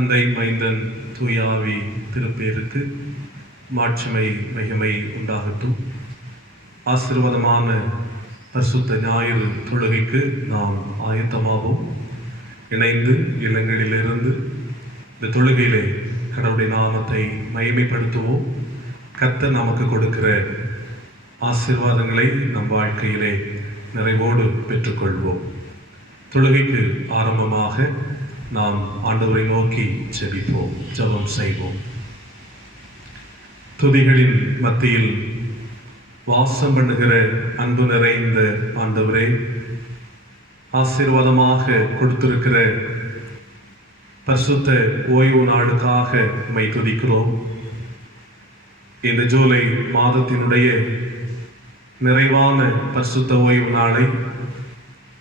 தந்தை, மைந்தன், தூயாவி திருப்பேருக்கு மாட்சிமை மகிமை உண்டாகட்டும். ஆசீர்வாதமான பரிசுத்த ஞாயிறு தொழுகைக்கு நாம் ஆயத்தமாவோம். இணைந்து இல்லங்களிலிருந்து இந்த தொழுகையிலே கடவுளுடைய நாமத்தை மகிமைப்படுத்துவோம். கர்த்தர் நமக்கு கொடுக்கிற ஆசீர்வாதங்களை நம் வாழ்க்கையிலே நிறைவோடு பெற்றுக்கொள்வோம். தொழுகைக்கு ஆரம்பமாக நாம் ஆண்டவரை நோக்கி ஜெபிப்போம், ஜெபம் செய்வோம். துதிகளின் மத்தியில் வாசம் பண்ணுகிற அன்பு நிறைந்த ஆண்டவரே, ஆசீர்வாதமாக கொடுத்திருக்கிற பரிசுத்த ஓய்வு நாளுக்காக உம்மை துதிக்கிறோம். இந்த ஜூலை மாதத்தினுடைய நிறைவான பரிசுத்த ஓய்வு நாளை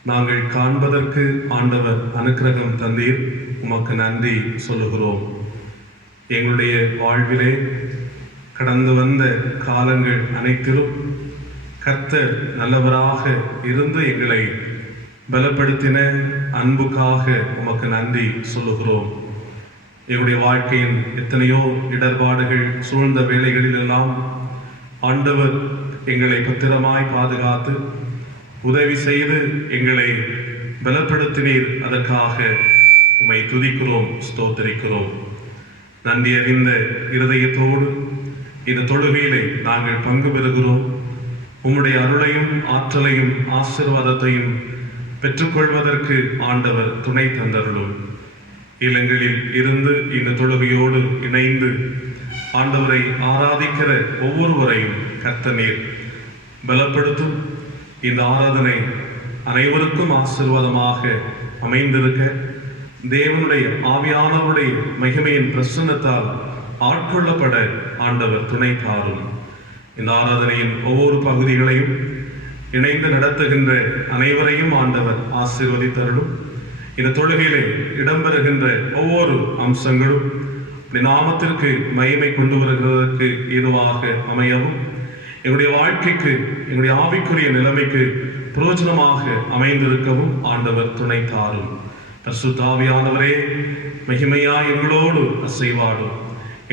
நாங்கள் காண்பதற்கு ஆண்டவர் அனுக்கிரகம் தந்தீர். உமக்கு நன்றி சொல்லுகிறோம். எங்களுடைய வாழ்விலே கடந்து வந்த காலங்கள் அனைத்திலும் கர்த்தர் நல்லவராக இருந்து எங்களை பலப்படுத்தின அன்புக்காக உமக்கு நன்றி சொல்லுகிறோம். எங்களுடைய வாழ்க்கையின் எத்தனையோ இடர்பாடுகள் சூழ்ந்த வேளைகளிலெல்லாம் ஆண்டவர் எங்களை பத்திரமாய் பாதுகாத்து உதவி செய்து எங்களை பலப்படுத்தினீர். அதற்காக உம்மை துதிக்கிறோம், ஸ்தோத்திரிக்கிறோம். நன்றி அறிந்த இருதயத்தோடு இந்த தொழுகையிலே நாங்கள் பங்கு பெறுகிறோம். உம்முடைய அருளையும் ஆற்றலையும் ஆசீர்வாதத்தையும் பெற்றுக்கொள்வதற்கு ஆண்டவர் துணை தந்தருளும். இல்லங்களில் இருந்து இந்த தொழுகையோடு இணைந்து ஆண்டவரை ஆராதிக்கிற ஒவ்வொருவரையும் கர்த்தர் பலப்படுத்தும். இந்த ஆராதனை அனைவருக்கும் ஆசீர்வாதமாக அமைந்திருக்க தேவனுடைய ஆவியானவருடைய மகிமையின் பிரசன்னத்தால் ஆட்கொள்ளப்பட ஆண்டவர் துணை தாரும். இந்த ஆராதனையின் ஒவ்வொரு பகுதிகளையும் இணைந்து நடத்துகின்ற அனைவரையும் ஆண்டவர் ஆசீர்வதித்தருளும். இந்த தொழுகையிலே இடம்பெறுகின்ற ஒவ்வொரு அம்சங்களும் நாமத்திற்கு மகிமை கொண்டு வருகிறதற்கு ஏதுவாக அமையவும், எங்களுடைய வாழ்க்கைக்கு எங்களுடைய ஆவிக்குரிய நிலைமைக்கு பிரயோஜனமாக அமைந்திருக்கவும் ஆண்டவர் துணை தாரும். பரிசுத்த ஆவியானவரே, மகிமையாய் எங்களோடு அசைவாடும்,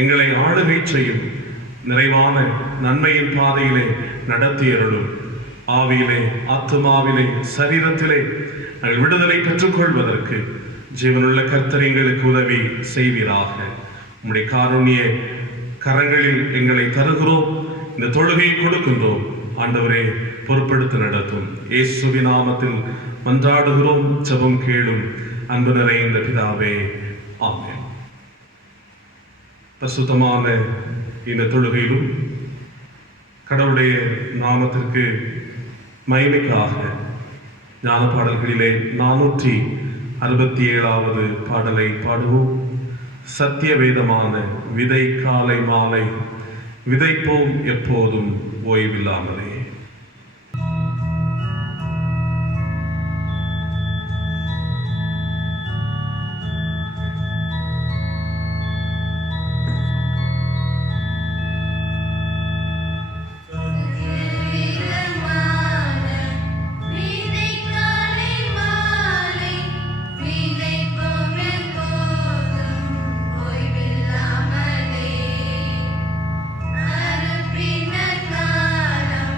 எங்களை ஆளுகை செய்யும், நிறைவான நன்மையின் பாதையிலே நடத்தியருளும். ஆவியிலே, ஆத்துமாவிலே, சரீரத்திலே நாங்கள் விடுதலை பெற்றுக்கொள்வதற்கு ஜீவனுள்ள கர்த்தர் எங்களுக்கு உதவி செய்வீராக. உம்முடைய காருண்ய கரங்களில் எங்களை தருகிறோம். இந்த தொழுகையை கொடுக்கின்றோம். ஆண்டவரே, பொறுப்பெடுத்து நடத்தும். இயேசுவின் நாமத்தில் மன்றாடுகிறோம், ஜெபம் கேளும் அன்பு நிறைந்த பிதாவே, ஆமென். பரிசுத்தமான இந்த தொழுகையிலும் கடவுளுடைய நாமத்திற்கு மகிமைக்காக ஞான பாடல்களிலே 467வது பாடலை பாடுவோம். சத்திய வேதமான விதை காலை மாலை விதைப்போம் எப்போதும் ஓய்வில்லாமலே. அறுப்பினர் காலம்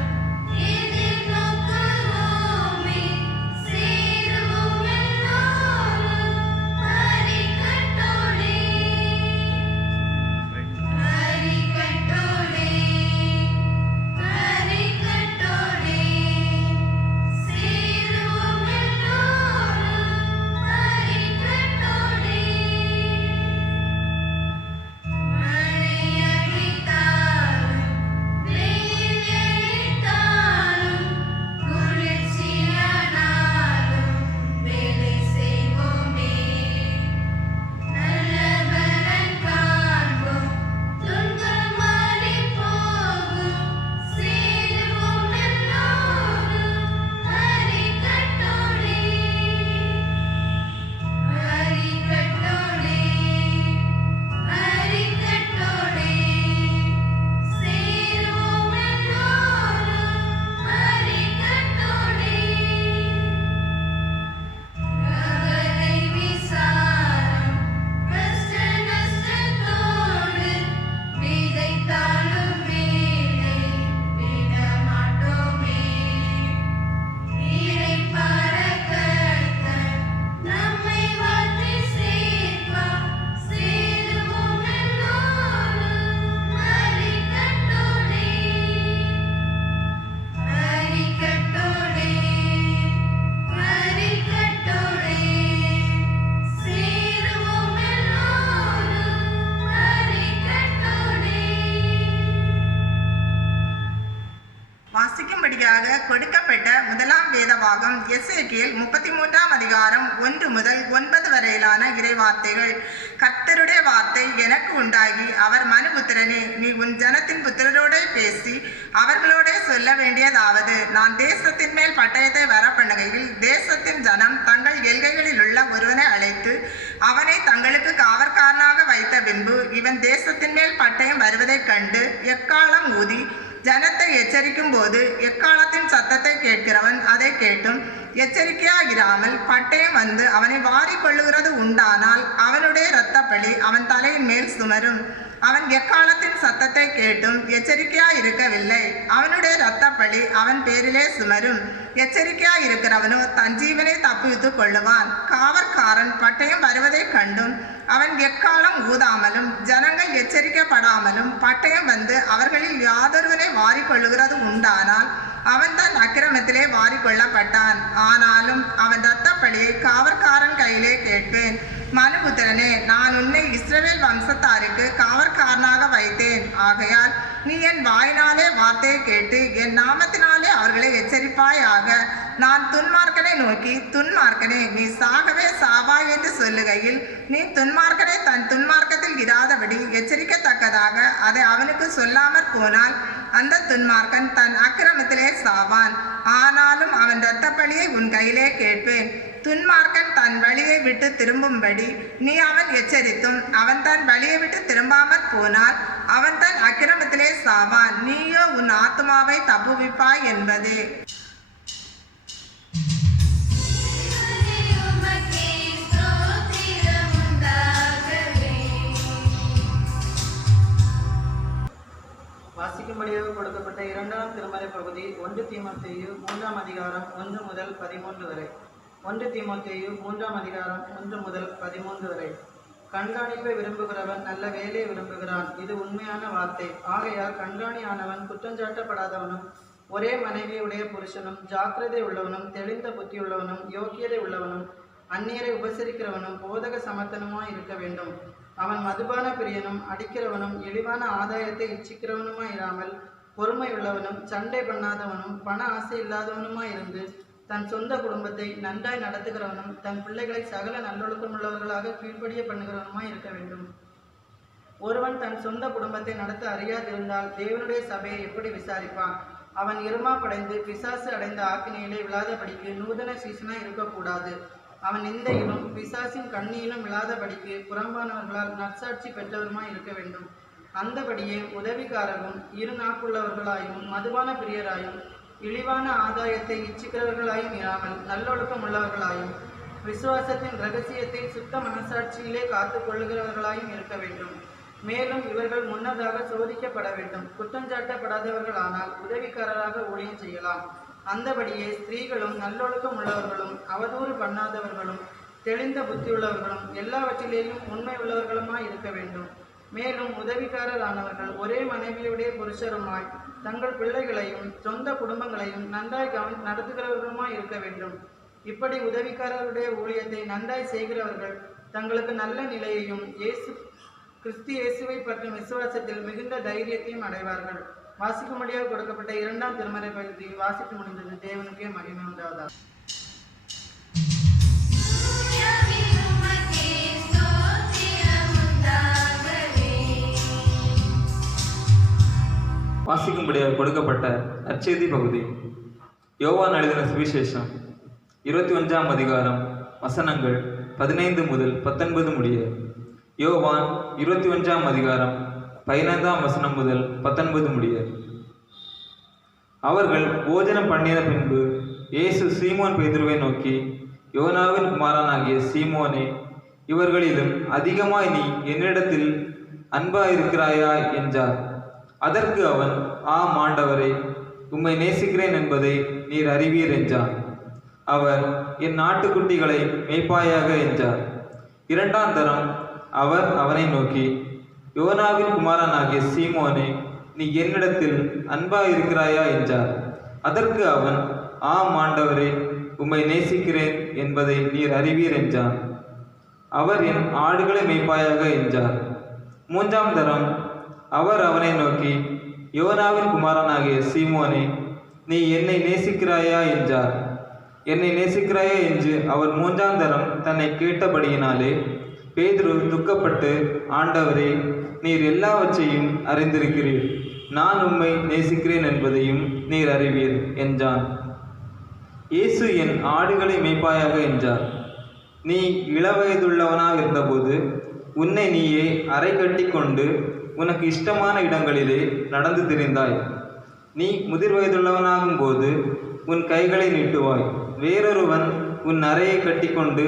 வழியாக கொடுக்கப்பட்ட முதலாம் வேதவாகம் எசேக்கியேல் 33ஆம் அதிகாரம் 1 முதல் 9 வரையிலான இறைவார்த்தைகள். கர்த்தருடைய வார்த்தை எனக்கு உண்டாகி, அவர் மனுபுத்திரனே, நீ உன் ஜனத்தின் புத்திரரோட பேசி அவர்களோட சொல்ல வேண்டியதாவது, நான் தேசத்தின் மேல் பட்டயத்தை வர பண்ணுகையில் தேசத்தின் ஜனம் தங்கள் எல்கைகளில் உள்ள ஒருவனை அழைத்து அவனை தங்களுக்கு காவற்காரனாக வைத்த பின்பு, இவன் தேசத்தின் மேல் பட்டயம் வருவதைக் கண்டு எக்காலம் ஊதி ஜனத்தை எச்சரிக்கும் போது, எக்காலத்தின் சத்தத்தை கேட்கிறவன் அதை கேட்டும் எச்சரிக்கையாயிராமல் பட்டயம் வந்து அவனை வாரிக்கொள்ளுகிறது உண்டானால் அவனுடைய இரத்தப்பழி அவன் தலையின் மேல் சுமரும். அவன் எக்காலத்தின் சத்தத்தை கேட்டும் எச்சரிக்கையாயிருக்கவில்லை, அவனுடைய இரத்தப்பழி அவன் பேரிலே சுமரும். எச்சரிக்கையாயிருக்கிறவனோ தன் ஜீவனை தப்புவித்துக் கொள்ளுவான். காவற்காரன் பட்டயம் வருவதைக் கண்டும் அவன் எக்காலம் ஊதாமலும் ஜனங்கள் எச்சரிக்கப்படாமலும் பட்டயம் வந்து அவர்களில் யாதொருவனை வாரிக்கொள்ளுகிறது உண்டானால் அவன் தன் அக்கிரமத்திலே வாரிக்கொள்ளப்பட்டான். ஆனாலும் அவன் இரத்தப்பழியை காவற்காரன் கையிலே கேட்பேன். மனுபுத்திரனே, நான் உன்னை இஸ்ரவேல் வம்சத்தாருக்கு காவற்காரனாக வைத்தேன். ஆகையால் நீ என் வாயினாலே வார்த்தையை கேட்டு என் நாமத்தினாலே அவர்களை எச்சரிப்பாயாக. நான் துன்மார்க்கனை நோக்கி, துன்மார்க்கனே, நீ சாகவே சாவாய் என்று சொல்லுகையில், நீ துன்மார்க்கனை தன் துன்மார்க்கத்தில் இராதபடி எச்சரிக்கத்தக்கதாக அதை அவனுக்கு சொல்லாமற் போனால் அந்த துன்மார்க்கன் தன் அக்கிரமத்திலே சாவான். ஆனாலும் அவன் இரத்தப்பழியை உன் கையிலே கேட்பேன். துன்மார்க்கன் தன் வழியை விட்டு திரும்பும்படி நீ அவன் எச்சரித்தும் அவன் தன் வழியை விட்டு திரும்பாமற் போனால் அவன் தன் அக்கிரமத்திலே சாவான். நீயோ உன் ஆத்மாவை தப்புவிப்பாய் என்பதே. வாசிக்கும்படியாக கொடுக்கப்பட்ட 2ஆம் திருமறை பகுதி 1 தீமோத்தேயு 3ஆம் அதிகாரம் 1 முதல் 13 வரை. 1 தீமோத்தேயு 3ஆம் அதிகாரம் 1 முதல் 13 வரை. கண்காணிப்பை விரும்புகிறவன் நல்ல வேலையை விரும்புகிறான், இது உண்மையான வார்த்தை. ஆகையால் கண்காணியானவன் குற்றஞ்சாட்டப்படாதவனும் ஒரே மனைவியுடைய புருஷனும் ஜாக்கிரதை உள்ளவனும் தெளிந்த புத்தியுள்ளவனும் யோக்கியதை உள்ளவனும் அந்நியரை உபசரிக்கிறவனும் போதக சமர்த்தனுமாய் இருக்க வேண்டும். அவன் மதுபான பிரியனும் அடிக்கிறவனும் இழிவான ஆதாயத்தை இச்சிக்கிறவனுமாய் இராமல் பொறுமையுள்ளவனும் சண்டை பண்ணாதவனும் பண ஆசை இல்லாதவனுமாயிருந்து தன் சொந்த குடும்பத்தை நன்றாய் நடத்துகிறவனும் தன் பிள்ளைகளை சகல நல்லொழுக்கமுள்ளவர்களாக கீழ்ப்படிய பண்ணுகிறவனுமாய் இருக்க வேண்டும். ஒருவன் தன் சொந்த குடும்பத்தை நடத்த அறியாதிருந்தால் தேவனுடைய சபையை எப்படி விசாரிப்பான்? அவன் இருமாப்படைந்து பிசாசு அடைந்த ஆக்கினையிலே விழாதபடிக்கு நூதன சீசனாய் இருக்கக்கூடாது. அவன் நிந்தையிலும் பிசாசின் கண்ணியிலும் விழாதபடிக்கு புறம்பானவர்களால் நற்சாட்சி பெற்றவருமாய் இருக்க வேண்டும். அந்தபடியே உதவிக்காரரும் இரு நாக்குள்ளவர்களாயும் மதுபான பிரியராயும் இழிவான ஆதாயத்தை இச்சிக்கிறவர்களாயும் இராமல் நல்லொழுக்கம் உள்ளவர்களாயும் விசுவாசத்தின் இரகசியத்தை சுத்த மனசாட்சியிலே காத்து கொள்ளுகிறவர்களாயும் இருக்க வேண்டும். மேலும் இவர்கள் முன்னதாக சோதிக்கப்பட வேண்டும். குற்றஞ்சாட்டப்படாதவர்களானால் உதவிக்காரராக ஊழியம் செய்யலாம். அந்தபடியே ஸ்திரீகளும் நல்லொழுக்கம் உள்ளவர்களும் அவதூறு பண்ணாதவர்களும் தெளிந்த புத்தியுள்ளவர்களும் எல்லாவற்றிலேயும் உண்மை உள்ளவர்களுமாய் இருக்க வேண்டும். மேலும் உதவிக்காரரானவர்கள் ஒரே மனைவியுடைய புருஷருமாய் தங்கள் பிள்ளைகளையும் சொந்த குடும்பங்களையும் நன்றாய் நடத்துகிறவர்களுமாய் இருக்க வேண்டும். இப்படி உதவிக்காரருடைய ஊழியத்தை நன்றாய் செய்கிறவர்கள் தங்களுக்கு நல்ல நிலையையும் கிறிஸ்து இயேசுவை பற்றும் விசுவாசத்தில் மிகுந்த தைரியத்தையும் அடைவார்கள். வாசிக்கும்படியாக கொடுக்கப்பட்ட 2ஆம் திருமறை பகுதி வாசித்து முடிந்தது. தேவனுக்கே மகிமை உண்டாவதாக. வாசிக்கும்படியாக கொடுக்கப்பட்ட நற்செய்தி பகுதி யோவான் எழுதின சுவிசேஷம் 21ஆம் அதிகாரம் வசனங்கள் 15 முதல் 19 முடிய. யோவான் 21ஆம் அதிகாரம் 15ஆம் வசனம் முதல் 19 முடிய. அவர்கள் போஜனம் பண்ணின பின்பு இயேசு சீமோன் பேதுருவை நோக்கி, யோனாவின் குமாரனாகிய சீமோனே, இவர்களிலும் அதிகமாய் நீ என்னிடத்தில் அன்பாயிருக்கிறாயா என்றார். அதற்கு அவன், ஆம் ஆண்டவரே, உம்மை நேசிக்கிறேன் என்பதை நீர் அறிவீர் என்றான். அவர், என் நாட்டுக்குட்டிகளை மேய்ப்பாயாக என்றார். 2ஆம் தரம் அவர் அவனை நோக்கி, யோனாவின் குமாரனாகிய சீமோனே, நீ என்னிடத்தில் அன்பாயிருக்கிறாயா என்றார். அதற்கு அவன், ஆம் ஆண்டவரே, உம்மை நேசிக்கிறேன் என்பதை நீர் அறிவீர் என்றான். அவர், என் ஆடுகளை மேய்ப்பாயாக என்றார். 3ஆம் தரம் அவர் அவனை நோக்கி, யோனாவின் குமாரனாகிய சீமோனே, நீ என்னை நேசிக்கிறாயா என்றார். என்னை நேசிக்கிறாயா என்று அவர் 3ஆம் தரம் தன்னை கேட்டபடியினாலே பேதுரு துக்கப்பட்டு, ஆண்டவரே, நீர் எல்லாவற்றையும் அறிந்திருக்கிறீர், நான் உம்மை நேசிக்கிறேன் என்பதையும் நீர் அறிவீர் என்றான். இயேசு என் ஆடுகளை மேய்ப்பாயாக என்றார். நீ இளவயதுள்ளவனாக இருந்தபோது உன்னை நீயே அரை கட்டி கொண்டு உனக்கு இஷ்டமான இடங்களிலே நடந்து திரிந்தாய். நீ முதிர் வயதுள்ளவனாகும் போது உன் கைகளை நீட்டுவாய். வேறொருவன் உன் அறையை கட்டிக்கொண்டு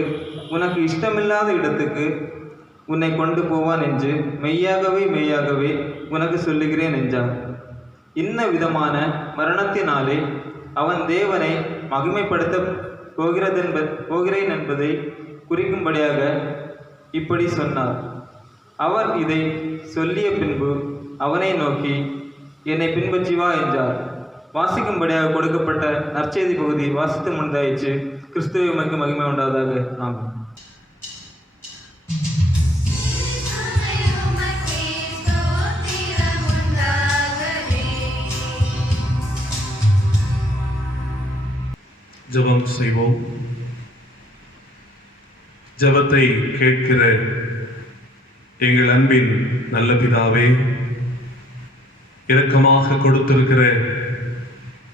உனக்கு இஷ்டமில்லாத இடத்துக்கு உன்னை கொண்டு போவான் என்று மெய்யாகவே மெய்யாகவே உனக்கு சொல்லுகிறேன் என்றார். இன்ன விதமான மரணத்தினாலே அவன் தேவனை மகிமைப்படுத்த போகிறேன் என்பதை குறிக்கும்படியாக இப்படி சொன்னார். அவர் இதை சொல்லிய பின்பு அவனை நோக்கி, என்னை பின்பற்றி வா என்றார். வாசிக்கும்படியாக கொடுக்கப்பட்ட நற்செய்தி பகுதி வாசித்து முடிந்தாயிற்று. கிறிஸ்துவே உமக்கு மகிமை உண்டாவதாக. ஆமென். ஜெபம் செய்வோம். ஜெபத்தை கேட்கிற எங்கள் அன்பின் நல்ல பிதாவே, இரக்கமாக கொடுத்திருக்கிற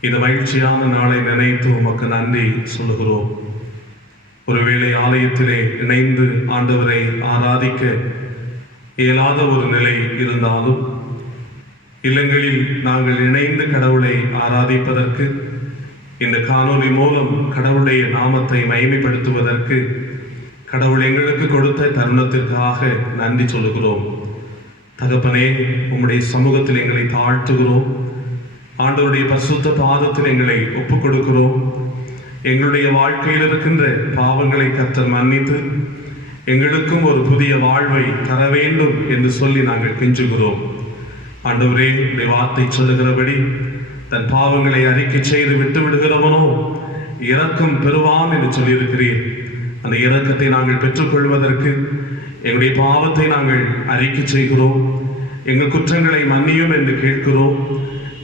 இந்த மகிழ்ச்சியான நாளை நினைத்து உமக்கு நன்றி சொல்லுகிறோம். ஒருவேளை ஆலயத்திலே இணைந்து ஆண்டவரை ஆராதிக்க இயலாத ஒரு நிலை இருந்தாலும், இல்லங்களில் நாங்கள் இணைந்து கடவுளை ஆராதிப்பதற்கு, இந்த காணொளி மூலம் கடவுளுடைய நாமத்தை மகிமைப்படுத்துவதற்கு கடவுள் எங்களுக்கு கொடுத்த தருணத்திற்காக நன்றி சொல்லுகிறோம். தகப்பனே, உம்முடைய சமூகத்தில் எங்களை தாழ்த்துகிறோம். ஆண்டவருடைய பரிசுத்த பாதத்தில் எங்களை ஒப்புக் கொடுக்கிறோம். எங்களுடைய வாழ்க்கையில் இருக்கின்ற பாவங்களை கர்த்தர் மன்னித்து எங்களுக்கும் ஒரு புதிய வாழ்வை தர வேண்டும் என்று சொல்லி நாங்கள் கெஞ்சுகிறோம். ஆண்டவரே, உடைய வார்த்தை சொல்லுகிறபடி தன் பாவங்களை அறிக்கை செய்து விட்டு விடுகிறவனோ இரக்கம் பெறுவான் என்று சொல்லியிருக்கிறீர். அந்த இரக்கத்தை நாங்கள் பெற்றுக்கொள்வதற்கு எங்களுடைய பாவத்தை நாங்கள் அறிக்கை செய்கிறோம். எங்கள் குற்றங்களை மன்னியும் என்று கேட்கிறோம்.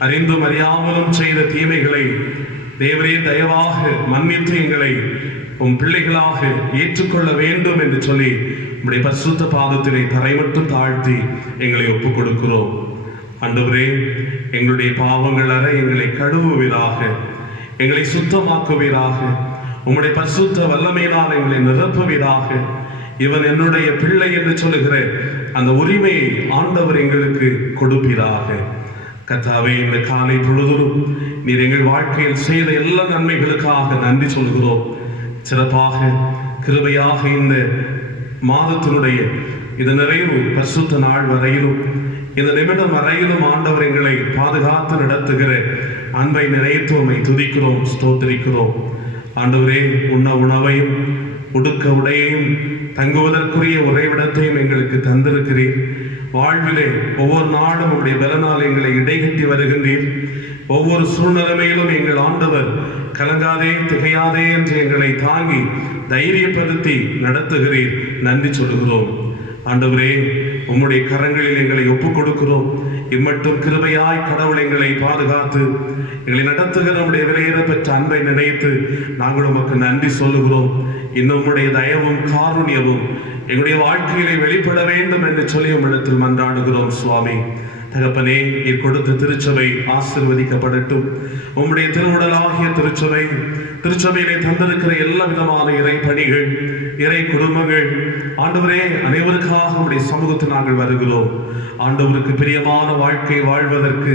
அறிந்தும் அறியாமலும் செய்த தீமைகளை தேவரே தயவாக மன்னித்து எங்களை உம் பிள்ளைகளாக ஏற்றுக்கொள்ள வேண்டும் என்று சொல்லி உம்முடைய பரிசுத்த பாதத்திலே தரை மட்டும் தாழ்த்தி எங்களை ஒப்புக் கொடுக்கிறோம். ஆண்டவரே, எங்களுடைய பாவங்கள் அற எங்களை கழுவுவீராக, எங்களை சுத்தமாக்குவீராக, உம்முடைய பரிசுத்த வல்லமையினால் எங்களை நிரப்புவீராக. இவன் என்னுடைய பிள்ளை என்று சொல்லுகிற அந்த உரிமையை ஆண்டவர் எங்களுக்கு கொடுப்பீராக. கர்த்தாவே, இந்த காலை பொழுதும் நீர் எங்கள் வாழ்க்கையில் செய்த எல்லா நன்மைகளுக்காக நன்றி சொல்கிறோம். சிறப்பாக கிருபையாக இந்த மாதத்தினுடைய இந்த நிறைவு பரிசுத்த நாள் வரையிலும், இந்த நிமிடம் வரையிலும் ஆண்டவர் எங்களை பாதுகாத்து நடத்துகிற அன்பை நினைத்து உம்மை துதிக்கிறோம், ஸ்தோத்திரிக்கிறோம். ஆண்டவரே, உண்ண உணவையும் உடுக்க உடையையும் தங்குவதற்குரிய உறைவிடத்தையும் எங்களுக்கு தந்திருக்கிறீர். வாழ்விலே ஒவ்வொரு நாளும் உடைய பலனால் எங்களை இடைகட்டி வருகின்றீர். ஒவ்வொரு சூழ்நிலைமையிலும் எங்கள் ஆண்டவர் கலங்காதே திகையாதே என்று எங்களை தாங்கி தைரியப்படுத்தி நடத்துகிறீர். நன்றி சொல்கிறோம். ஆண்டவரே, உம்முடைய கரங்களில் எங்களை ஒப்புக் கொடுக்கிறோம். இம்மட்டும் கிருபையாய் கடவுள் எங்களை பாதுகாத்து எங்களை நடத்துகிற நம்முடைய விலையேற பெற்ற அன்பை நினைத்து நாங்கள் உமக்கு நன்றி சொல்லுகிறோம். இன்னும் உம்முடைய தயவும் காருண்யமும் எங்களுடைய வாழ்க்கையிலே வெளிப்பட வேண்டும் என்று சொல்லி உம்மிடத்தில் மன்றாடுகிறோம். சுவாமி தகப்பனே, நீர் கொடுத்த திருச்சபை ஆசீர்வதிக்கப்படட்டும். உம்முடைய திருவுடலாகிய திருச்சபையிலே தந்திருக்கிற எல்லா விதமான இறை பணிகள், இறை குடும்பங்கள், ஆண்டவரே, அனைவருக்காக உம்முடைய சமூகத்தில் நாங்கள் வருகிறோம். ஆண்டவருக்கு பிரியமான வாழ்க்கை வாழ்வதற்கு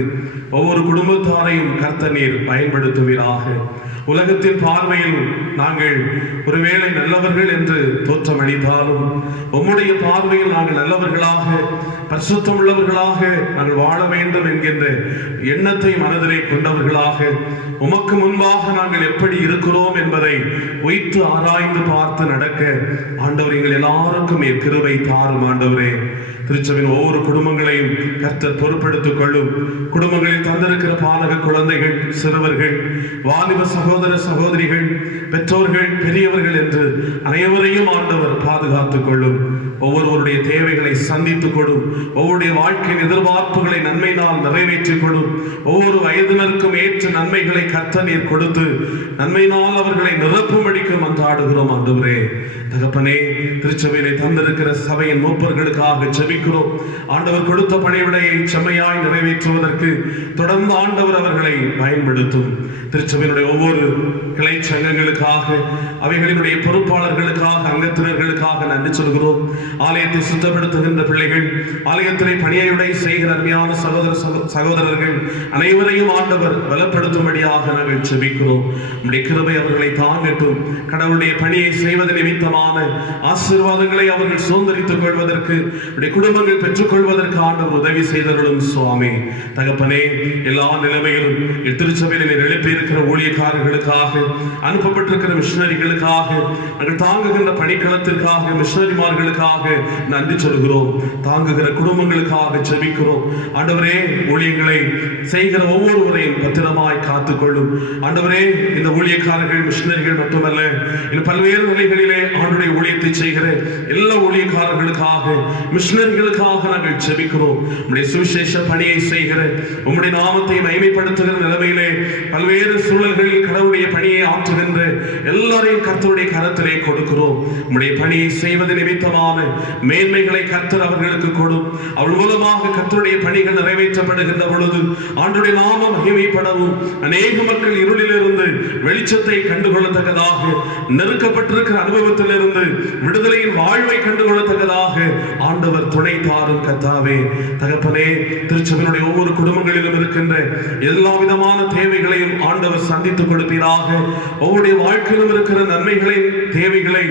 ஒவ்வொரு குடும்பத்தாரையும் கர்த்தர் நீர் பயன்படுத்துவீராக. உலகத்தின் பார்வையில் நாங்கள் ஒருவேளை நல்லவர்கள் என்று தோற்றமளித்தாலும் உம்முடைய பார்வையில் நாங்கள் நல்லவர்களாக, பரிசுத்தம் உள்ளவர்களாக நாங்கள் வாழ வேண்டும் என்கின்ற எண்ணத்தை மனதிலே கொண்டவர்களாக, உமக்கு முன்பாக நாங்கள் எப்படி இருக்கிறோம் என்பதை வைத்து ஆராய்ந்து பார்த்து நடக்க ஆண்டவர் எங்கள் எல்லாருக்கும் கிருபை தாரும். ஆண்டவரே, திருச்சபையின் ஒவ்வொரு குடும்பங்களையும் கர்த்தர் பொறுப்பெடுத்துக் கொள்ளும். குடும்பங்களில் தந்திருக்கிற பாலக குழந்தைகள், சிறுவர்கள், வாலிப சகோதர சகோதரிகள், பெற்றோர்கள், பெரியவர்கள் என்று அனைவரையும் ஆண்டவர் பாதுகாத்துக் கொள்ளும். ஒவ்வொருவருடைய தேவைகளை சந்தித்துக் கொடும். ஒவ்வொருடைய வாழ்க்கையின் எதிர்பார்ப்புகளை நன்மையினால் நிறைவேற்றிக் கொடும். ஒவ்வொரு வயதினருக்கும் ஏற்ற நன்மைகளை கர்த்தர் நீர் கொடுத்து நன்மையினால் அவர்களை நிரப்பும்படிக்கு மன்றாடுகிறோம் ஆண்டவரே. தகப்பனே, திருச்சபையிலே தந்திருக்கிற சபையின் மூப்பர்களுக்காக ஜெபிக்கிறோம். ஆண்டவர் கொடுத்த பணிவிடையை செம்மையாய் நிறைவேற்றுவதற்கு தொடர்ந்து ஆண்டவர் அவர்களை பயன்படுத்தும். திருச்சபையினுடைய ஒவ்வொரு கிளை சங்கங்களுக்காக, அவைகளினுடைய பொறுப்பாளர்களுக்காக, அங்கத்தினர்களுக்காக நன்றி சொல்கிறோம். ஆலயத்தை சுத்தப்படுத்துகின்ற பிள்ளைகள், ஆலயத்திலே பணியை செய்கிற அருமையான சகோதரர்கள் அனைவரையும் ஆண்டவர் பலப்படுத்தும்படியாக நாங்கள் ஜெபிக்கிறோம். நம்முடைய கிருபை அவர்களை தாங்கட்டும். கடவுளுடைய பணியை செய்வது நிமித்தமான ஆசீர்வாதங்களை அவர்கள் சுதந்திரித்துக் கொள்வதற்கு, குடும்பங்கள் பெற்றுக் கொள்வதற்கு ஆண்டவர் உதவி செய்தவர்களும் சுவாமி. தகப்பனே, எல்லா நிலைமையிலும் திருச்சபையில் எழுப்பி இருக்கிற ஊழியக்காரர்களுக்காக, அனுப்பப்பட்டிருக்கிற மிஷனரிகளுக்காக, நாங்கள் தாங்குகின்ற பணிக்களத்திற்காக, மிஷனரிமார்களுக்காக நன்றி சொல்கிறோம். தாங்குகிற குடும்பங்களுக்காக ஜெபிக்கிறோம். ஆண்டவரே, ஊழியங்களை செய்கிற ஒவ்வொருவரையும் பத்திரமாய் காத்துக்கொள்ளும். ஆண்டவரே, இந்த ஊழியக்காரர்கள் மிஷனரிகள் மட்டுமல்ல, இன்னும் பல்வேறு நிலைகளிலே ஆண்டுடைய ஊழியத்தை செய்கிற எல்லா ஊழியக்காரர்களுக்காக, மிஷனரிகளுக்காக நாங்கள் ஜெபிக்கிறோம். உம்முடைய சுவிசேஷ பணியை செய்கிற, உம்முடைய நாமத்தை மகிமைப்படுத்துகிற நிலைமையிலே பல்வேறு சூழல்களில் கடவுளுடைய பணியை ஆற்றுகின்ற எல்லாரையும் கர்த்தருடைய கரத்திலே கொடுக்கிறோம். உம்முடைய பணியை செய்வது நிமித்தமான மேன்மைகளை கர்த்தர் அவர்களுக்கு கொடும். அவள் மூலமாக கர்த்தருடைய பணிகள் நிறைவேற்றப்படுகின்ற பொழுது ஆண்டுடைய நாமம் மகிமைப்படவும், அநேக மக்கள் இருளிலிருந்து வெளிச்சத்தை கண்டுகொள்ளத்தக்கதாக, நெருக்கப்பட்டிருக்கிற அனுபவத்திலிருந்து விடுதலையின் வாழ்வை கண்டுகொள்ளத்தக்கதாக ஆண்டவர் துணை தாரும் கர்த்தாவே. தகப்பனே, திருச்சபையினுடைய ஒவ்வொரு குடும்பங்களிலும் இருக்கின்ற எல்லா விதமான தேவைகளையும் ஆண்டவர் சந்தித்துக் கொடுப்பீராக. ஒவ்வொரு வாழ்க்கையிலும் இருக்கிற நன்மைகளின் தேவைகளை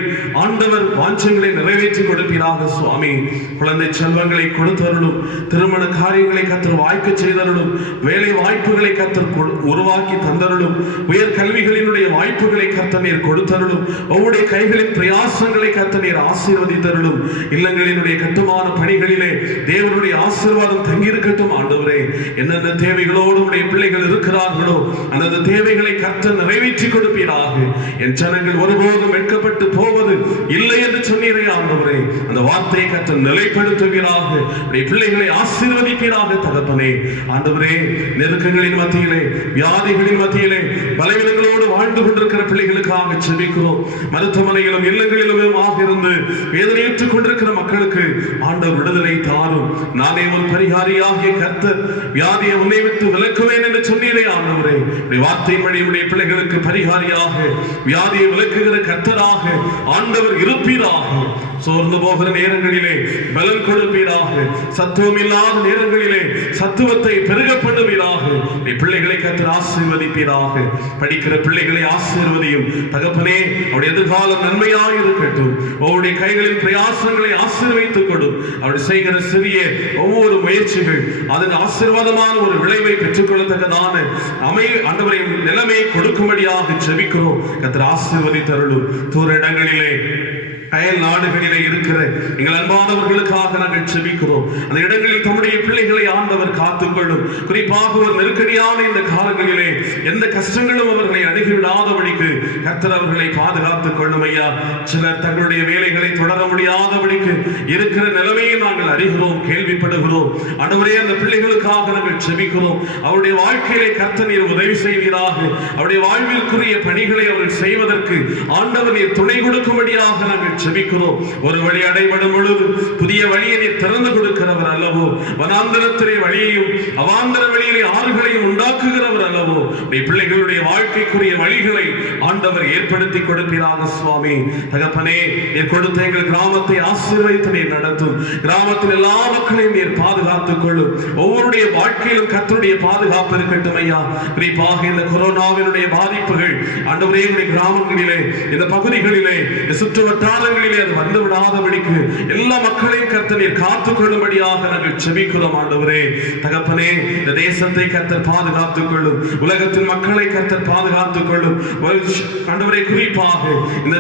ஆண்டவர் வாஞ்சங்களை நிறைவேற்றி கொடுப்பீராக சுவாமி. குழந்தை செல்வங்களை கொடுத்தருளும். திருமண காரியங்களை கர்த்தர் வாய்க்க செய்தருளும். வேலை வாய்ப்புகளை கர்த்தர் உருவாக்கி தந்தருளும். உயர் கல்விகளினுடைய வாய்ப்புகளை கர்த்தர் நீர் கொடுத்தருளும். ஒவ்வொரு கைகளின் பிரயாசங்களை கர்த்தர் நீர் ஆசீர்வதித்தருளும். இல்லங்களினுடைய கட்டுமான பணிகளிலே தேவனுடைய ஆசீர்வாதம் தங்கியிருக்கட்டும். ஆண்டவரே, என்னென்ன தேவைகளோடு உடைய பிள்ளைகள் இருக்கிறார்களோ அந்த தேவைகளை கர்த்தர் நிறைவேற்றி கொடுப்பீராக. என் ஜனங்கள் ஒருபோதும் வெட்கப்பட்டு போவது இல்லை என்று சொன்னீரே ஆண்டவரே, அந்த வார்த்தையை கர்த்தர் நிலைப்படுத்துவீராக. உடைய பிள்ளைகளை ஆசீர்வதிப்பீராக தகப்பனே. ஆண்டவரே, நெருக்கங்களின் மத்தியிலே, வியாதிகளின் மத்தியிலே, பலவீனங்களோடு வாழ்ந்து கொண்டிருக்கிற பிள்ளைகளுக்காக ஜெபிக்கிறோம். மருத்துவமனையிலும் இல்லங்களிலும் இருந்து வேதனையுற்றுக் கொண்டிருக்கிற மக்களுக்கு ஆண்டவர் விடுதலை தாரும். நானே ஒரு பரிகாரியாகிய கர்த்தர் வியாதியை உன்னை விட்டு விலக்குவேன் என்று சொன்னீரே ஆண்டவரே. வார்த்தையின்படி உடைய பிள்ளைகளுக்கு பரிகாரியாக, வியாதியை விலக்குகிற கர்த்தராக ஆண்டவர் இருப்பீராக. சோர்ந்து போகிற நேரங்களிலே பலன் கொடுப்பீராக. சத்துவம் இல்லாத நேரங்களிலே சத்துவத்தை பெருக பண்ணுவீராக. பிள்ளைகளை கர்த்தர் ஆசீர்வதிப்பீராக. படிக்கிற பிள்ளைகளை ஆசீர்வதியும் தகப்பனே. அவருடைய எதிர்காலம் நன்மையாக இருக்கட்டும். அவருடைய கைகளின் பிரயாசங்களை ஆசீர்வதித்துக் கொடும். அவர் செய்கிற சிறிய ஒவ்வொரு முயற்சிகள் அதன் ஆசீர்வாதமான ஒரு விளைவை பெற்றுக்கொள்ளத்தக்கதான ஆண்டவரை நிலைமையை கொடுக்கும்படியாக ஜெபிக்கிறோம். கர்த்தர் ஆசீர்வதித்தருளும். தூர இடங்களிலே, அயல் நாடுகளிலே இருக்கிற எங்கள் அன்பானவர்களுக்காக நாங்கள் ஜெபிக்கிறோம். அந்த இடங்களில் தம்முடைய பிள்ளைகளை ஆண்டவர் காத்துக்கொள்ளும். குறிப்பாக ஒரு நெருக்கடியான இந்த காலங்களிலே எந்த கஷ்டங்களும் அவர்களை அணுகிவிடாதபடிக்கு கர்த்தர் அவர்களை பாதுகாத்துக் கொள்ளும் ஐயா. சிலர் தங்களுடைய வேலைகளை தொடர முடியாதபடிக்கு இருக்கிற நிலைமையை நாங்கள் அறிகிறோம், கேள்விப்படுகிறோம். ஆண்டவரே, அந்த பிள்ளைகளுக்காக நாங்கள் ஜெபிக்கிறோம். அவருடைய வாழ்க்கையிலே கர்த்தர் நீர் உதவி செய்வீராக. அவருடைய வாழ்விற்குரிய பணிகளை அவர்கள் செய்வதற்கு ஆண்டவர் நீர் துணை கொடுக்கும்படியாக நாங்கள் ஜெபிக்கிறோம். ஒரு வழி அடைபடும் பொழுது புதிய வழியை நீர் திறந்து கொடுக்கிறவர் அல்லவோ. வனாந்தரத்திலே வழியையும் அவாந்தர வழியிலே ஆறுகளையும் உண்டாக்குகிறவர் அல்லவோ. பிள்ளைகளுடைய வாழ்க்கைக்குரிய வழிகளை ஆண்டவர் ஏற்படுத்தி கொடுப்பீராக சுவாமி. தகப்பனே, நீர் கொடுத்த எங்கள் கிராமத்தை ஆசீர்வதித்து நீர் நடத்தும். கிராமத்தில் எல்லா மக்களையும் நீர் பாதுகாத்துக் கொள்ளும். ஒவ்வொருடைய வாழ்க்கையிலும் கர்த்தருடைய பாதுகாப்பு இருக்கட்டும் ஐயா. குறிப்பாக இந்த கொரோனாவினுடைய பாதிப்புகள் ஆண்டவரே கிராமங்களிலே, இந்த பகுதிகளிலே, சுற்று வட்டாரங்களிலே அது வந்து விடாதபடிக்கு எல்லா மக்களையும் கர்த்தர் நீர் காத்துக் கொள்ளும்படியாக நாங்கள் ஜெபிக்கிறோம். ஆண்டவரே தகப்பனே, இந்த தேசத்தை கர்த்தர் பாதுகாத்துக் கொள்ளும். உலகத்தின் மக்களை கர்த்தர் பாதுகாத்துக் கொள்ளும். ஆண்டவரே, குறிப்பாக இந்த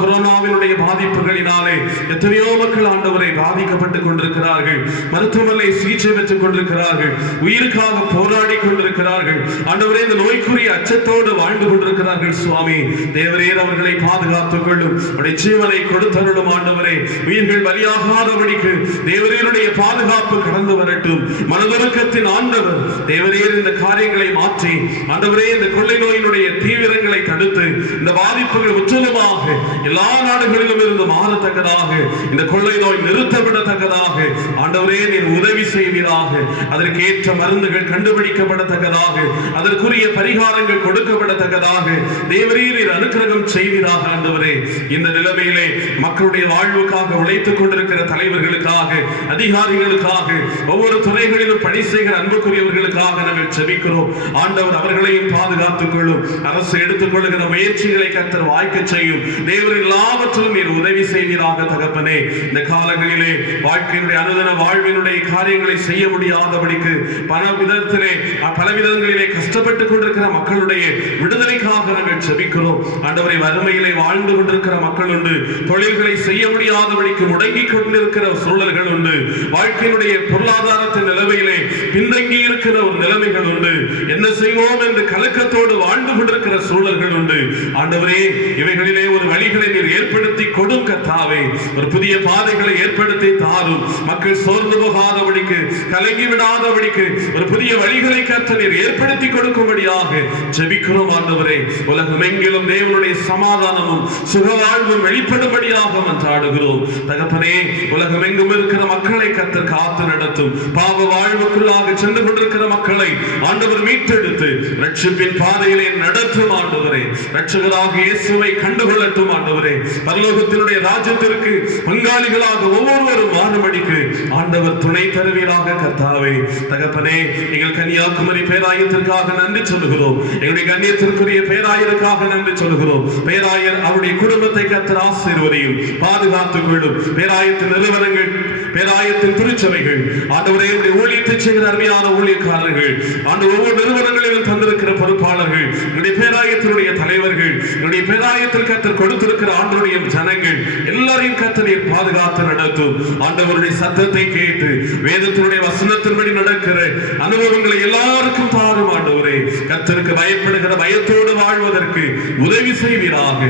கொரோனாவினுடைய பாதிப்புகளினாலே எத்தனையோ மக்கள் ஆண்டவரை பாதிக்கப்பட்டுக் கொண்டிருக்கிறார்கள். மருத்துவமனை சிகிச்சை பெற்றுக் கொண்டிருக்கிறார்கள். உயிருக்காக போராடி கொண்டிருக்கிறார்கள். ஆண்டவரே, இந்த நோய்க்குரிய அச்சத்தோடு வாழ்ந்து கொண்டிருக்கிறார்கள் சுவாமி. தேவரே, அவர்களை பாதுகாத்துக் கொள்ளும். ஜீவனை வாழ்வை கொடுத்தருளும் ஆண்டவரே. உயிர்கள் பலியாகாதபடிக்கு தேவரீருடைய பாதுகாப்பு கடந்து வரட்டும். மனதுருக்கத்தின் ஆண்டவர் தேவரீர் இந்த காரியங்களை மாற்றி ஆண்டவரே இந்த கொள்ளை நோயினுடைய தீவிரங்களை தடுத்து இந்த பாதிப்புகள் முற்றிலுமாக எல்லா நாடுகளிலும் இருந்து மாறத்தக்கதாக, இந்த கொள்ளை நோய் நிறுத்தப்படத்தக்கதாக ஆண்டவரே நீர் உதவி செய்வீராக. அதற்கு ஏற்ற மருந்துகள் கண்டுபிடிக்கப்படத்தக்கதாக, அதற்குரிய பரிகாரங்கள் கொடுக்கப்படத்தக்கதாக தேவரீர் அனுக்கிரகம் செய்வீராக ஆண்டவரே. இந்த நிலைமையிலே மக்களுடைய வாழ்வுக்காக உழைத்துக் கொண்டிருக்கிற தலைவர்களுக்காக, அதிகாரிகளுக்காக, ஒவ்வொரு துறைகளிலும் பணி செய்கிற அன்புக்குரியவர்களுக்காக நாங்கள் ஜெபிக்கிறோம். ஆண்டவர் அவர்களையும் பாதுகாத்துக் கொள்ளும். அரசு எடுத்துக் கொள்ளுகிற முயற்சிகளை கர்த்தர் வாய்க்க செய்யும். தேவன் எல்லாவற்றிலும் நீர் உதவி செய்வீராக தகப்பனே. இந்த காலங்களிலே வாழ்க்கையினுடைய அனுதின வாழ்வினுடைய காரியங்களை செய்ய முடியாதபடிக்கு பல விதங்களிலே கஷ்டப்பட்டுக் கொண்டிருக்கிற மக்களுடைய விடுதலைக்காக நாங்கள் ஜெபிக்கிறோம். ஆண்டவரை வறுமையிலே வாழ்ந்து கொண்டிருக்கிற மக்கள் உண்டு. தொழில்களை செய்ய முடியாதபடிக்கு முடங்கிக் கொண்டிருக்கிற சூழல்கள் உண்டு. வாழ்க்கையினுடைய பொருளாதாரத்தின் நிலைமையிலே பின்தங்கி இருக்கிற ஒரு நிலைமைகள் உண்டு. என்ன செய்வோம் என்று கலக்கத்தோடு வாழ்ந்து கொண்டிருக்கிற சூழல்கள் உண்டு. ஆண்டவரே, இவைகளிலே ஒரு வழிகளை நீர் ஏற்படுத்தி கொடுங்க கர்த்தாவே. ஒரு புதிய பாதைகளை ஏற்படுத்தி தாரும். மக்கள் சோர்ந்து போகாதபடிக்கு, கலங்கி விடாதபடிக்கு ஒரு புதிய வழிகளை கர்த்தர் நீர் ஏற்படுத்தி கொடுக்கும்படியாக ஜெபிக்கிறோம் ஆண்டவரே. உலகமெங்கிலும் தேவனுடைய சமாதானமும் சுகவாழ்வும் வெளிப்படும்படியாக மன்றாடுகிறோம் தகப்பனே. உலகமெங்கும் இருக்கிற மக்களை கர்த்தர் காத்து நடத்தும். பாவ வாழ்வுக்குள்ளாக சென்று கொண்டிருக்கிற மக்களை ஆண்டவர் மீட்டெடுத்து ரட்சிப்பின் பாதையிலே நடத்தும் ஆண்டவரே. ரட்சகராக இயேசுவை கண்டுகொள்ளட்டும் ஆண்டவரே. பரலோகத்தினுடைய ராஜ்யத்திற்கு பங்காளிகளாக ஒவ்வொருவரும் மாறும்படிக்கு ஆண்டவர் துணை தருவீராக கர்த்தாவே. தகப்பனே, எங்கள் கன்னியாகுமரி பேராயத்திற்காக நன்றி சொல்லுகிறோம். எங்களுடைய கண்ணியத்திற்குரிய பேராயருக்காக நன்றி சொல்லுகிறோம். பேராயர் அவருடைய குடும்பத்தை கர்த்தர் ஆசீர்வதியும், பாதுகாத்துக் கொள்ளும். பேராயத்தின் நிறுவனங்கள், பேராயத்தின் திருச்சபைகள் ஆண்டவரே, ஊழியத்தை செய்கிற அருமையான ஊழியக்காரர்கள், ஒவ்வொரு நிறுவனங்களிலும் தந்திருக்கிற பொறுப்பாளர்கள், என்னுடைய பேராயத்தினுடைய தலைவர்கள், என்னுடைய பேராயத்தில் கர்த்தர் கொடுத்திருக்கிற ஆண்டவருடைய ஜனங்கள் எல்லாரையும் கர்த்தர் பாதுகாத்து நடத்தும். ஆண்டவருடைய சத்தத்தை கேட்டு வேதத்தினுடைய வசனத்தின்படி நடக்கிற அனுபவங்களை எல்லாருக்கும் தாரும் ஆண்டவரே. கர்த்தருக்கு பயப்படுகிற பயத்தோடு வாழ்வதற்கு உதவி செய்வீராக.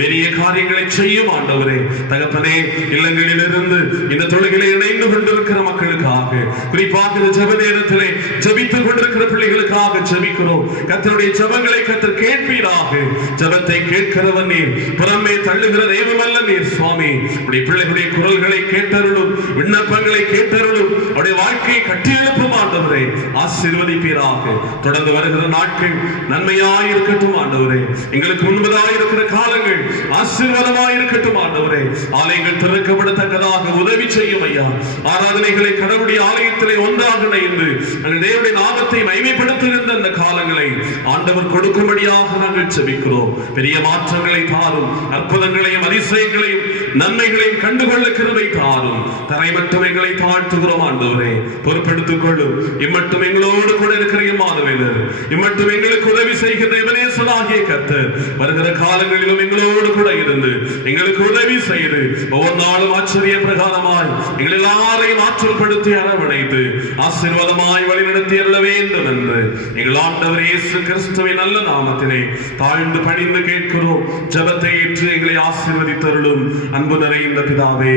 பெரிய காரியங்களை செய்யும் ஆண்டவரே. தகப்பனே, இல்லங்களிலிருந்து இந்த தொழுகையில் இணைந்து கொண்டிருக்கிற மக்களுக்காக, குறிப்பாக இந்த ஜெப நேரத்திலே ஜெபித்துக் கொண்டிருக்கிற பிள்ளைகளுக்காக ஜெபிக்கிறோம். கர்த்தருடைய ஜெபங்களை கர்த்தர் கேட்பீராக. ஜெபத்தை கேட்கிறவன் நீர், புறமே தள்ளுகிற தெய்வமல்ல நீர் சுவாமி. உடைய பிள்ளைகளுடைய குரல்களை கேட்டருளும், விண்ணப்பங்களை கேட்டருளும். அவருடைய வாழ்க்கையை கட்டியெழுப்பும் ஆண்டவரே. ஆசீர்வதிப்பீராக. தொடர்ந்து வருகிற நாட்கள் நன்மையாய் இருக்கட்டும் ஆண்டவரே. எங்களுக்கு முன்பதாய் இருக்கிற காலங்கள் ஆசீர்வாதமாய் இருக்கட்டும் ஆண்டவரே. ஆலயங்கள் திறக்கப்படத்தக்கதாக உதவி செய்யும் ஐயா. ஆராதனைகளை கடவுளுடைய ஆலயத்திலே ஒன்றாக இணைந்து நாங்கள் தேவனுடைய நாமத்தை மகிமைப்படுத்துகின்ற அந்த காலங்களை ஆண்டவர் கொடுக்கும்படியாக நாங்கள் ஜெபிக்கிறோம். பெரிய மாற்றங்களை தாரும். அற்புதங்களையும் அதிசயங்களையும் நன்மைகளையும் கண்டுகொள்ள கிருபை தாரும். தரை மட்டும் எங்களை தாழ்த்துகிறோம் ஆண்டவரே. பொறுப்பெடுத்துக் கொள்ளும். இம்மட்டும் எங்களோடு கூட இருக்கிற இம்மானுவேலர், இம்மட்டும் எங்களுக்கு உதவி செய்கின்ற எபனேசராகிய கர்த்தர் வருகிற காலங்களிலும் எங்களோடு கூட இருந்து எங்களுக்கு உதவி செய்து ஒவ்வொரு நாளும் ஆச்சரிய பிரகாரமாய் எங்கள் எல்லாரையும் ஆற்றல்படுத்தி அரவணைத்து ஆசீர்வாதமாய் வழிநடத்தி அருள வேண்டும் என்று எங்கள் ஆண்டவர் இயேசு கிறிஸ்துவின் நல்ல நாமத்திலே தாழ்ந்து பணிந்து கேட்கிறோம். ஜெபத்தை ஏற்று எங்களை ஆசீர்வதித்தருளும் அன்பு நிறைந்த பிதாவே,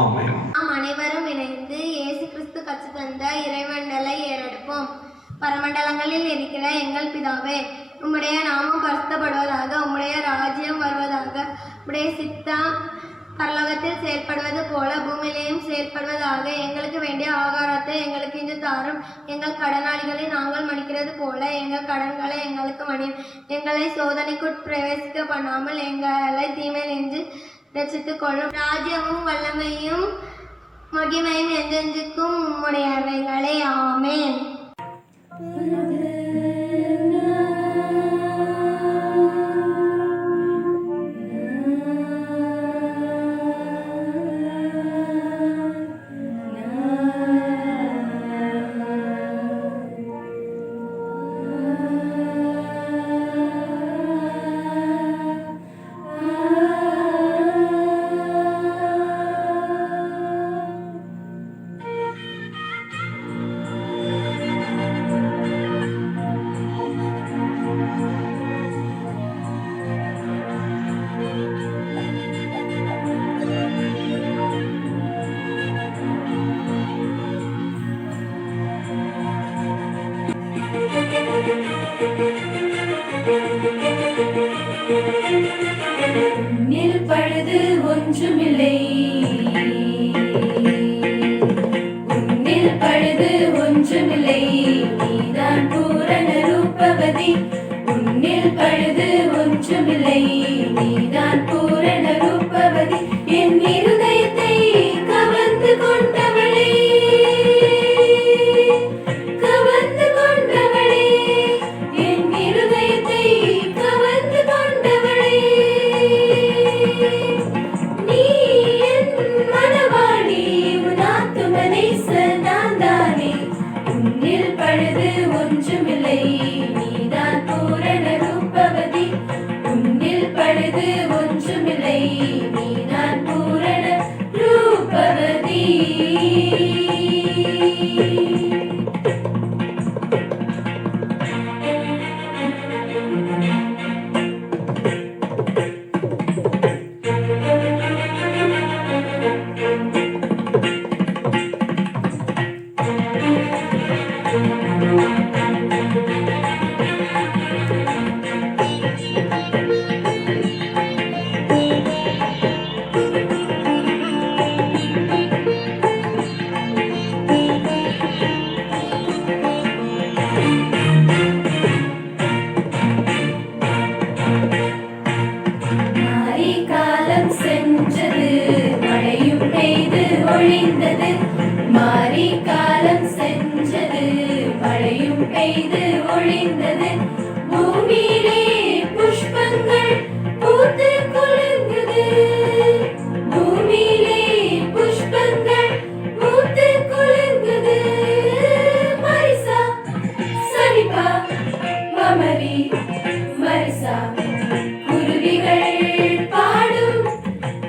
ஆமென். நாம் அனைவரும் இணைந்து இயேசு கிறிஸ்து கற்றுத் தந்த இறைவண்டலை ஏறெடுப்போம். பரமண்டலங்களில் இருக்கிற எங்கள் பிதாவே, உம்முடைய நாமம் பரிசுத்தப்படுவதாக, உம்முடைய ராஜ்யம் வருவதாக, உம்முடைய சித்தம் பரலோகத்தில் செயல்படுவது போல பூமியிலேயும் செயல்படுவதாக. எங்களுக்கு வேண்டிய ஆகாரத்தை எங்களுக்கு இன்று தாரும். எங்கள் கடனாளிகளை நாங்கள் மன்னிக்கிறது போல எங்கள் கடன்களை எங்களுக்கு மன்னியும். எங்களை சோதனைக்குட் பிரவேசிக்க பண்ணாமல் எங்களை தீமையில் என்று ரட்சித்துக் கொள்ளும். ராஜ்யமும் வல்லமையும் மகிமையும் என்றென்றுக்கும் உம்முடையவைகளே. ஆமென். உன்னில் பழுது ஒன்றுமில்லை. உன்னில் பழுது ஒன்றுமில்லை. நீதான் பூரண ரூபவதி. உன்னில் பழுது ஒன்றுமில்லை. நீதான் பூரண ரூபவதி. என் இருதயத்தை கவர்ந்து கொண்டவளே, கவர்ந்து கொண்டவளே, என் இருதயத்தை கவர்ந்து கொண்டவளே. நீ என் மனவாளி, உன் ஆத்துமனேசன் நான் தானே. உன்னில் பழுது ஒன்றுமில்லை. நீதான் பூரண ரூபவதி. உன்னில் பழுது ஒன்றுமில்லை. நீதான் பூரண ரூபவதி. மாரி காலம் சென்றது, மழையும் பெய்து ஒழிந்தது. மாரி காலம் சென்றது, மழையும் பெய்து ஒழிந்தது. பூமியிலே புஷ்பங்கள் பூத்து குலுங்குது. பூமியிலே புஷ்பங்கள் பூத்து குலுங்குது. Marisa சனிபா மமரி Marisa. குருவிகள் பாடும்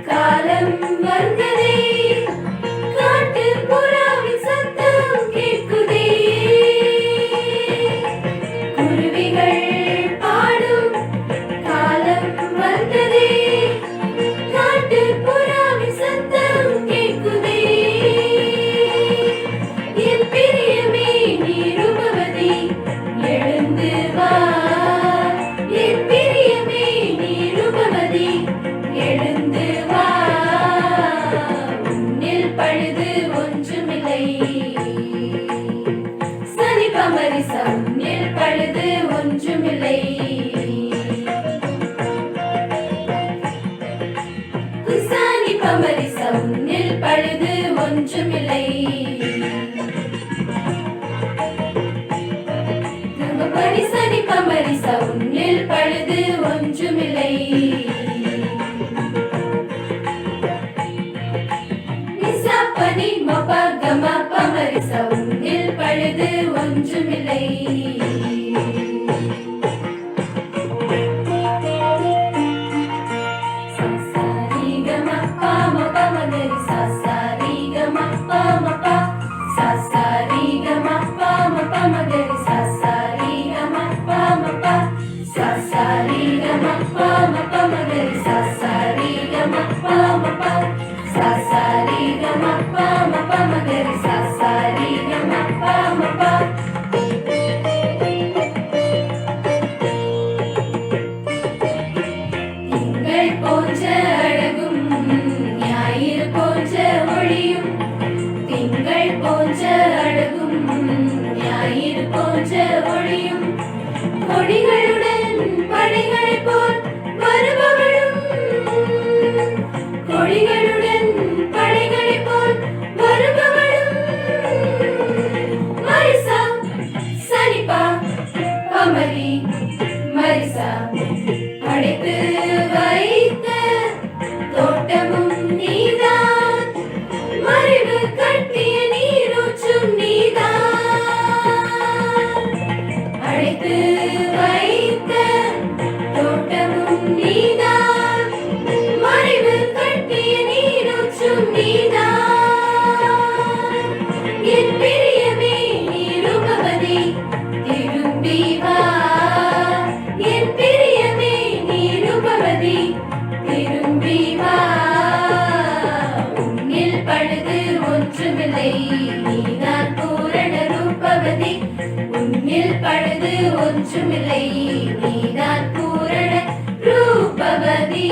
காலம் வந்ததே. காட்டு புறாவின் சத்தம் கேட்குதே. குருவிகள் பாடும் காலம் வந்ததே. காட்டு புறாவின் சத்தம் கேட்குதே. என் பிரியமே நீ ரூபவதி, எழுந்து வா. என் பிரியமே நீ ரூபவதி, எழுந்து வா. உன்னில் பழுது ஒன்றுமில்லை. சனி பமரிசா. உன்னில் பழுது ஒன்றுமில்லை. சனி பமரிசா. உன்னில் பழுது ஒன்றுமில்லை. பரிசனி பமரிசா. உன்னில் பழுது ஒன்றுமில்லை. நிசா பனி மப கம பமரிசா. உன்னில் பழுது ஒன்றுமில்லை. சசரி கம பம பமகரி. சசரி கம பம ப. சசரி கம பம பமகரி. சசரி கம பம ப. சசரி கம பம பமகரி. சசரி கம பம ப. சசரி கம பம பமகரி. சசரி கம பம ப. திங்கள் போன்ற அழகும் ஞாயிறு போன்ற ஒளியும். திங்கள் போன்ற அழகும் ஞாயிறு போன்ற ஒளியும். கொடிகளுடன் படைகளைப் போல் வருபவளும். கொடிகளுடன் படைகளைப் போல் வருபவளும். மரிசா சனிபா பமரி மரிசா. அடைத்து வைத்த தோட்டமும் நீதான். மறைவு கட்டிய நீரூற்றும் நீதான். அடைத்து வைத்த தோட்டமும் நீதான். மறைவு கட்டிய நீரூற்றும் நீதான். என் பிரியமே நீ ரூபவதி, திரும்பி வா. என் பிரியமே நீ ரூபவதி, திரும்பி வா. உன்னில் பழுது ஒன்றுமில்லை. நீதான் பூரண ரூபவதி. உன்னில் பழுது ஒன்றுமில்லை. நீதான் பூரண ரூபவதி.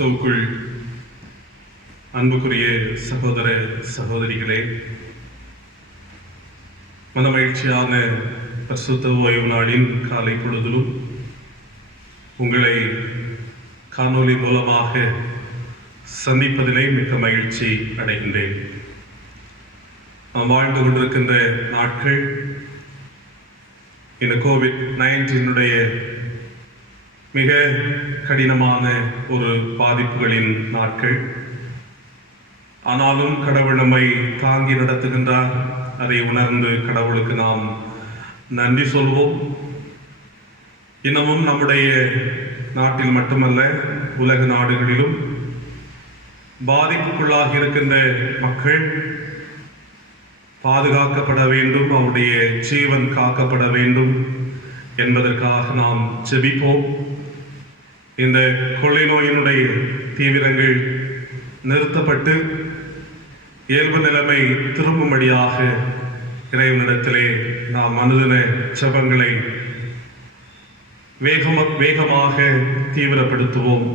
கிறிஸ்துவுக்குள் அன்புக்குரிய சகோதர சகோதரிகளே, மனமகிழ்ச்சியான பரிசுத்த ஓய்வு நாளின் காலை பொழுதிலும் உங்களை காணொலி மூலமாக சந்திப்பதிலே மிக்க மகிழ்ச்சி அடைகின்றேன். நாம் வாழ்ந்து கொண்டிருக்கின்ற நாட்கள் இந்த COVID-19 மிக கடினமான ஒரு பாதிப்புகளின் நாட்கள். ஆனாலும் கடவுள் நம்மை தாங்கி நடத்துகின்றார். அதை உணர்ந்து கடவுளுக்கு நாம் நன்றி சொல்வோம். இன்னமும் நம்முடைய நாட்டில் மட்டுமல்ல, உலக நாடுகளிலும் பாதிப்புக்குள்ளாகி இருக்கின்ற மக்கள் பாதுகாக்கப்பட வேண்டும், அவருடைய ஜீவன் காக்கப்பட வேண்டும் என்பதற்காக நாம் ஜெபிப்போம். இந்த கொள்ளை நோயினுடைய தீவிரங்கள் நிறுத்தப்பட்டு இயல்பு நிலைமை திரும்பும்படியாக இறைவனிடத்திலே நாம் அனுதின ஜெபங்களை வேகமாக தீவிரப்படுத்துவோம்.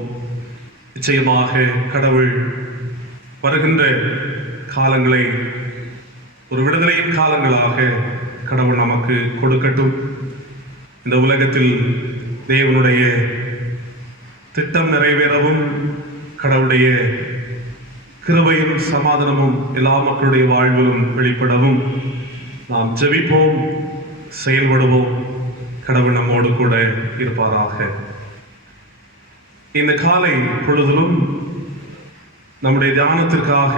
நிச்சயமாக கடவுள் வருகின்ற காலங்களை ஒரு விடுதலையின் காலங்களாக கடவுள் நமக்கு கொடுக்கட்டும். இந்த உலகத்தில் தேவனுடைய திட்டம் நிறைவேறவும், கடவுளுடைய கிருபையும் சமாதானமும் எல்லா மக்களுடைய வாழ்விலும் வெளிப்படவும் நாம் ஜெபிப்போம், செயல்படுவோம். கடவுள் நம்மோடு கூட இருப்பாராக. இந்த காலை பொழுதிலும் நம்முடைய தியானத்திற்காக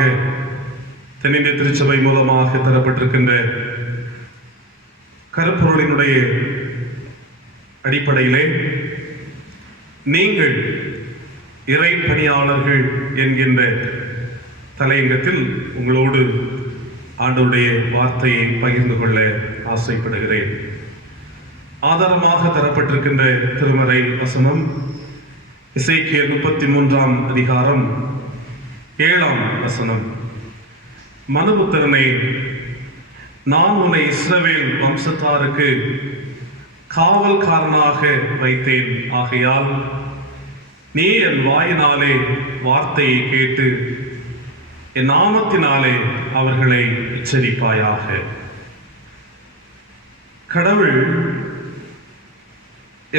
தென்னிந்திய திருச்சபை மூலமாக தரப்பட்டிருக்கின்ற கருப்பொருளினுடைய அடிப்படையிலே நீங்கள் இறை பணியாளர்கள் என்கின்ற தலையங்கத்தில் உங்களோடு ஆண்டவருடைய வார்த்தையை பகிர்ந்து கொள்ள ஆசைப்படுகிறேன். ஆதாரமாக தரப்பட்டிருக்கின்ற திருமறை வசனம் எசேக்கியேல் 33ஆம் அதிகாரம் 7ஆம் வசனம். மனுபுத்திரனே, நான் உன்னை இஸ்ரவேல் வம்சத்தாருக்கு காவல்காரனாக வைத்தேன். ஆகையால் நீ என் வாயினாலே வார்த்தையை கேட்டு என் நாமத்தினாலே அவர்களை எச்சரிப்பாயாக. கடவுள்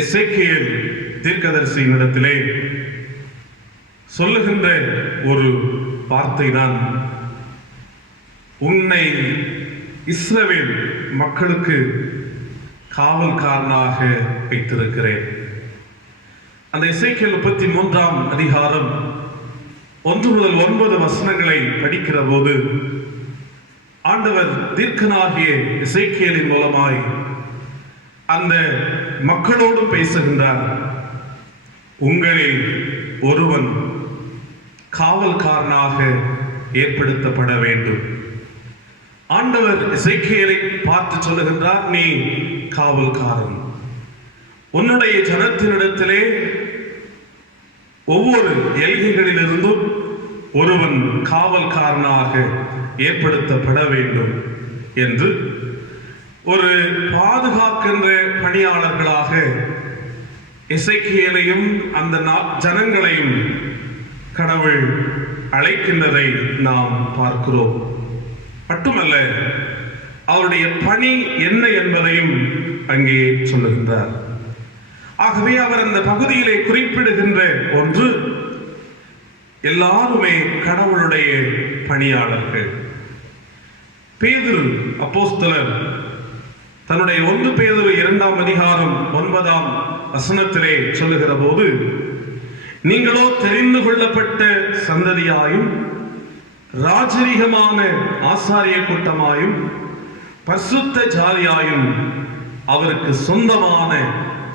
எசேக்கியேல் தீர்க்கதரிசியினிடத்திலே சொல்லுகின்ற ஒரு வார்த்தை தான், உன்னை இஸ்ரவேல் மக்களுக்கு காவல்காரனாக வைத்திருக்கிறேன். அந்த எசேக்கியேல் 33ஆம் அதிகாரம் 1 முதல் 9 வசனங்களை படிக்கிற போது ஆண்டவர் தீர்க்கனாகிய எசேக்கியேலின் மூலமாய் அந்த மக்களோடு பேசுகின்றார். உங்களில் ஒருவன் காவல்காரனாக ஏற்படுத்தப்பட வேண்டும். ஆண்டவர் எசேக்கியேலை பார்த்து சொல்லுகின்றார், நீ காவல்காரன். உன்னுடைய ஜனத்தினிடத்திலே ஒவ்வொரு எல்கைகளிலிருந்தும் ஒருவன் காவல்காரனாக ஏற்படுத்தப்பட வேண்டும் என்று ஒரு பாதுகாக்கின்ற பணியாளர்களாக எசேக்கியேலையும் அந்த ஜனங்களையும் கடவுள் அழைக்கின்றதை நாம் பார்க்கிறோம். மட்டுமல்ல, அவருடைய பணி என்ன என்பதையும் அங்கே சொல்லுகின்றார். ஆகவே அவர் அந்த பகுதியிலே குறிப்பிடுகின்ற ஒன்று, எல்லாருமே கடவுளுடைய பணியாளர்கள். பேதுரு அப்போஸ்தலர் தன்னுடைய 1 பேதுரு 2ஆம் அதிகாரம் 9ஆம் வசனத்திலே சொல்லுகிற போது, நீங்களோ தெரிந்து கொள்ளப்பட்ட சந்ததியாயும் ராஜரீகமான ஆசாரிய கூட்டமாயும் பரிசுத்த ஜாதியாயும் அவருக்கு சொந்தமான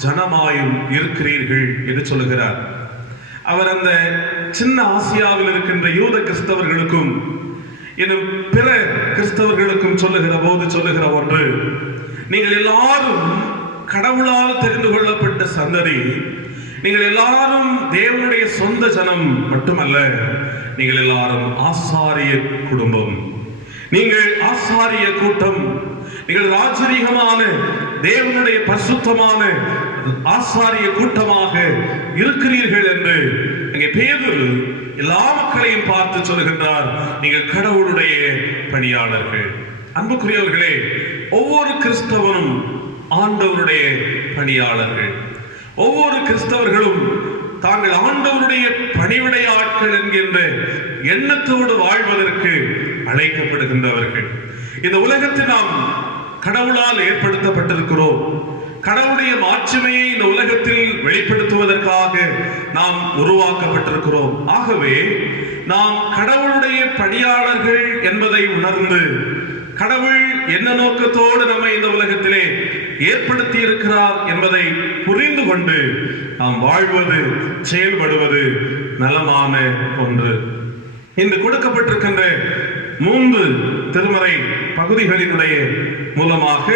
ஜனமாயும் இருக்கிறீர்கள் என்று சொல்லுகிறார். அவர் அந்த சின்ன ஆசியாவில் இருக்கின்ற யூத கிறிஸ்தவர்களுக்கும் இன்னும் பிற கிறிஸ்தவர்களுக்கும் சொல்லுகிற போது சொல்லுகிற ஒன்று, நீங்கள் எல்லாரும் கடவுளால் தெரிந்து கொள்ளப்பட்ட சந்ததி, நீங்கள் எல்லாரும் தேவனுடைய சொந்த ஜனம் மட்டுமல்ல, நீங்கள் எல்லாரும் ஆசாரிய குடும்பம், நீங்கள் ஆசாரிய கூட்டம், நீங்கள் ராஜரீகமான தேவனுடைய பரிசுத்தமான ஆசாரிய கூட்டமாக இருக்கிறீர்கள் என்று அங்கே பேதுரு எல்லா மக்களையும் பார்த்து சொல்கின்றார், நீங்கள் கடவுளுடைய பணியாளர்கள். அன்புக்குரியவர்களே, ஒவ்வொரு கிறிஸ்தவனும் ஆண்டவருடைய பணியாளர்கள். ஒவ்வொரு கிறிஸ்தவர்களும் தாங்கள் ஆண்டவருடைய பணிவிடை ஆட்கள் என்கின்ற எண்ணத்தோடு வாழ்வதற்கு அழைக்கப்படுகின்றவர்கள். இந்த உலகத்தில் நாம் கடவுளால் ஏற்படுத்தப்பட்டிருக்கிறோம். கடவுளுடைய மாட்சிமையை இந்த உலகத்தில் வெளிப்படுத்துவதற்காக நாம் உருவாக்கப்பட்டிருக்கிறோம். ஆகவே நாம் கடவுளுடைய பணியாளர்கள் என்பதை உணர்ந்து, கடவுள் என்ன நோக்கத்தோடு நம்மை இந்த உலகத்திலே ஏற்படுத்தி இருக்கிறார் என்பதை புரிந்து கொண்டு நாம் வாழ்வது, செயல்படுவது நலமான ஒன்று. இன்று கொடுக்கப்பட்டிருக்கின்ற 3 திருமறை பகுதிகளினுடைய மூலமாக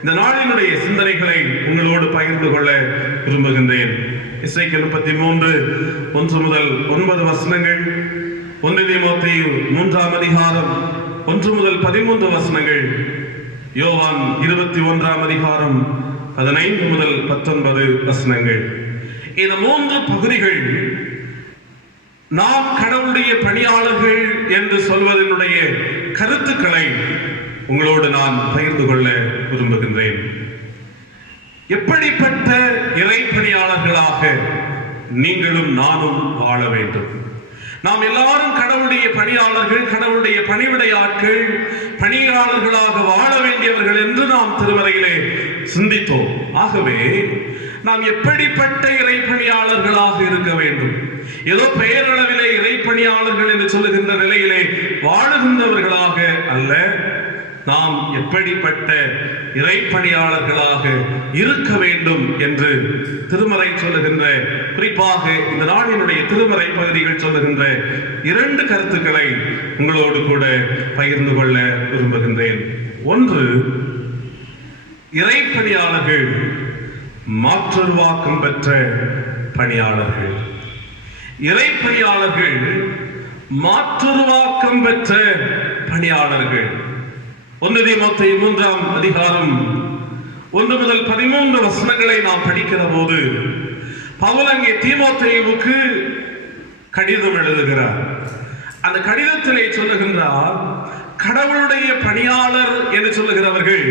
இந்த நாளினுடைய சிந்தனைகளை உங்களோடு பகிர்ந்து கொள்ள விரும்புகின்றேன். எசேக்கியேல் 33 1 முதல் 9 வசனங்கள், 1 தீமோத்தேயு 3ஆம் அதிகாரம் 1 முதல் 13 வசனங்கள், யோவான் 21ஆம் அதிகாரம் 15 முதல் 19 வசனங்கள். இந்த 3 பகுதிகள் நாம் கடவுளுடைய பணியாளர்கள் என்று சொல்வதனுடைய கருத்துக்களை உங்களோடு நான் பகிர்ந்து கொள்ள விரும்புகின்றேன். எப்படிப்பட்ட இறை பணியாளர்களாக நீங்களும் நானும் வாழ வேண்டும்? நாம் எல்லாரும் கடவுளுடைய பணியாளர்கள், கடவுளுடைய பணிவிடை ஆட்கள், பணியாளர்களாக வாழ வேண்டியவர்கள் என்று நாம் திருமறையிலே சிந்தித்தோம். ஆகவே நாம் எப்படிப்பட்ட இறை பணியாளர்களாக இருக்க வேண்டும்? ஏதோ பெயரளவிலே இறை பணியாளர்கள் என்று சொல்லுகின்ற நிலையிலே வாழுகின்றவர்களாக அல்ல, நாம் எப்படிப்பட்ட இறைப்பணியாளர்களாக இருக்க வேண்டும் என்று திருமறை சொல்லுகின்ற, குறிப்பாக இந்த நாளினுடைய திருமறை பகுதிகள் சொல்லுகின்ற 2 கருத்துக்களை உங்களோடு கூட பகிர்ந்து கொள்ள விரும்புகின்றேன். ஒன்று, இறைப்பணியாளர்கள் மாற்றுருவாக்கம் பெற்ற பணியாளர்கள். இறைப்பணியாளர்கள் மாற்றுருவாக்கம் பெற்ற பணியாளர்கள். 1 தீமோத்தேயு 3ஆம் அதிகாரம் 1 முதல் 13 வசனங்களை நாம் படிக்கிற போது பவுல் அங்கே தீமோத்தேயுவுக்கு கடிதம் எழுதுகிறார். அந்த கடிதத்திலே சொல்லுகின்றார், கடவுளுடைய பணியாளர் என்று சொல்லுகிறவர்கள்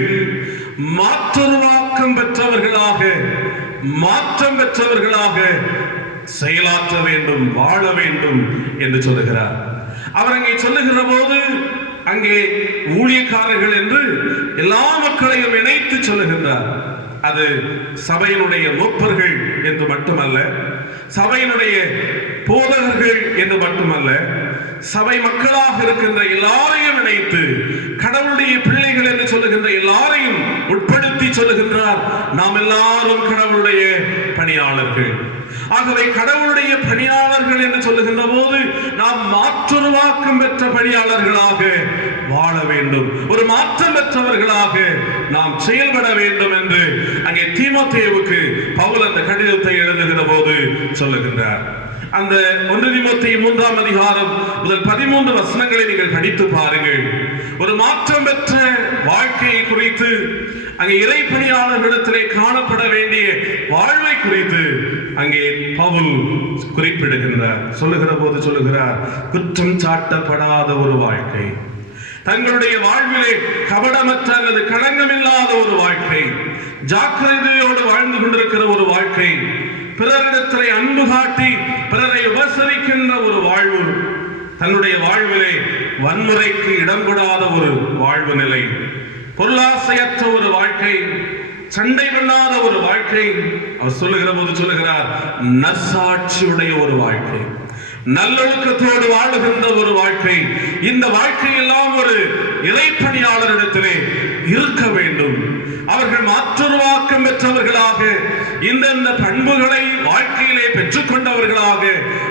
மாற்றுருவாக்கம் பெற்றவர்களாக, மாற்றம் பெற்றவர்களாக செயலாற்ற வேண்டும், வாழ வேண்டும் என்று சொல்லுகிறார். அவர் அங்கே சொல்லுகிற போது அங்கே ஊழியக்காரர்கள் என்று எல்லா மக்களையும் இணைத்து சொல்லுகின்றார். அது சபையினுடைய மூப்பர்கள் என்று மட்டுமல்ல, சபையினுடைய போதகர்கள் என்று மட்டுமல்ல, சபை மக்களாக இருக்கின்ற எல்லாரையும் இணைத்து, கடவுளுடைய பிள்ளைகள் என்று சொல்லுகின்ற எல்லாரையும் உட்படுத்தி சொல்லுகின்றார், நாம் எல்லாரும் கடவுளுடைய பணியாளர்கள். ஆகவே கடவுளுடைய பணியாளர்கள் என்று சொல்லுகின்ற போது நாம் மாற்றுருவாக்கம் பெற்ற பணியாளர்களாக வாழ வேண்டும், ஒரு மாற்றம் பெற்றவர்களாக நாம் செயல்பட வேண்டும் என்று அங்கே தீமோத்தேயுவுக்கு பவுல் அந்த கடிதத்தை எழுதுகிற போது சொல்லுகின்றார். அந்த 1 தீமோத்தேயு 3ஆம் அதிகாரம் முதல் 13 வசனங்களை நீங்கள் படித்து பாருங்கள். ஒரு மாற்றம் பெற்ற வாழ்க்கையை குறித்து, அங்கே இறைப்பணியாளர்களிடத்திலே காணப்பட வேண்டிய வாழ்வை குறித்து அங்கே பவுல் குறிப்பிடுகின்றார். சொல்லுகிற போது சொல்லுகிறார், குற்றம் சாட்டப்படாத ஒரு வாழ்க்கை, தங்களுடைய வாழ்விலே கபடமற்ற அல்லது களங்கமில்லாத ஒரு வாழ்க்கை, ஜாக்கிரதையோடு வாழ்ந்து கொண்டிருக்கிற ஒரு வாழ்க்கை, பிறரிடத்திலே அன்பு காட்டி பிறரை உபசரிக்கின்ற ஒரு வாழ்வு, தன்னுடைய வாழ்விலே வன்முறைக்கு இடம் கொடாத ஒரு வாழ்வு நிலை, பொருளாசையற்ற ஒரு வாழ்க்கை, சண்டை கொள்ளாத ஒரு வாழ்க்கை. அவர் சொல்லுகிற போது சொல்லுகிறார், நற்சாட்சியுடைய ஒரு வாழ்க்கை, நல்லொழுக்கத்தோடு வாழுகின்ற ஒரு வாழ்க்கை. இந்த வாழ்க்கை எல்லாம் ஒரு இறைப்பணியாளரிடத்திலே இருக்க வேண்டும். அவர்கள் மாற்றுருவாக்கம் பெற்றவர்களாக, இந்த பண்புகளை வாழ்க்கையிலே பெற்றுக்கொண்டவர்களாக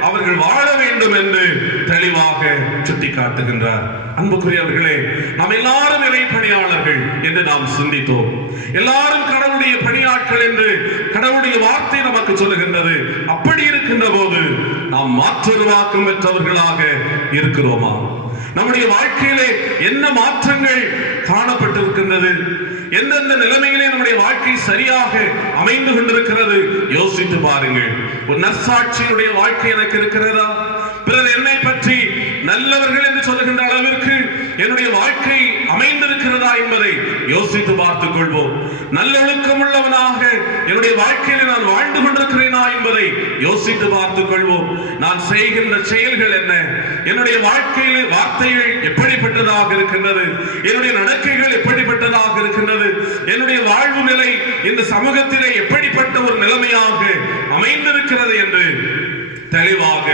அவர்கள் வாழ வேண்டும் என்று தெளிவாக சுட்டிக்காட்டுகின்றார். அன்புக்குரியவர்களே, நாம் எல்லாரும் இறைப்பணியாளர்கள் என்று நாம் சிந்தித்தோம். எல்லாரும் கடவுளுடைய பணியாட்கள் என்று கடவுளுடைய வார்த்தை நமக்கு சொல்லுகின்றது. அப்படி இருக்கின்ற போது நாம் மாற்றுருவாக்கம் பெற்றவர்களாக இருக்கிறோமா? நம்முடைய வாழ்க்கையிலே என்ன மாற்றங்கள் காணப்பட்டிருக்கின்றது, எந்தெந்த நிலைமையிலே நம்முடைய வாழ்க்கை சரியாக அமைந்து கொண்டிருக்கிறது யோசித்து பாருங்கள். ஒரு நற்சாட்சியினுடைய வாழ்க்கை எனக்கு இருக்கிறதா? பிறர் என்னை பற்றி நல்லவர்கள் என்று சொல்லுகின்ற அளவிற்கு என்னுடைய வாழ்க்கை அமைந்திருக்கிறதா என்பதை யோசித்து பார்த்துக் கொள்வோம். நல்லொழுக்கம் உள்ளவனாக என்னுடைய வாழ்க்கையில் நான் வாழ்ந்து கொண்டிருக்கிறேனா என்பதை யோசித்து பார்த்துக் கொள்வோம். நான் செய்கின்ற செயல்கள் என்ன, என்னுடைய வாழ்க்கையில் வார்த்தைகள் எப்படிப்பட்டதாக இருக்கின்றது, என்னுடைய நடக்கைகள் எப்படிப்பட்டதாக இருக்கின்றது, என்னுடைய வாழ்வு நிலை இந்த சமூகத்திலே எப்படிப்பட்ட ஒரு நிலைமையாக அமைந்திருக்கிறது என்று தெளிவாக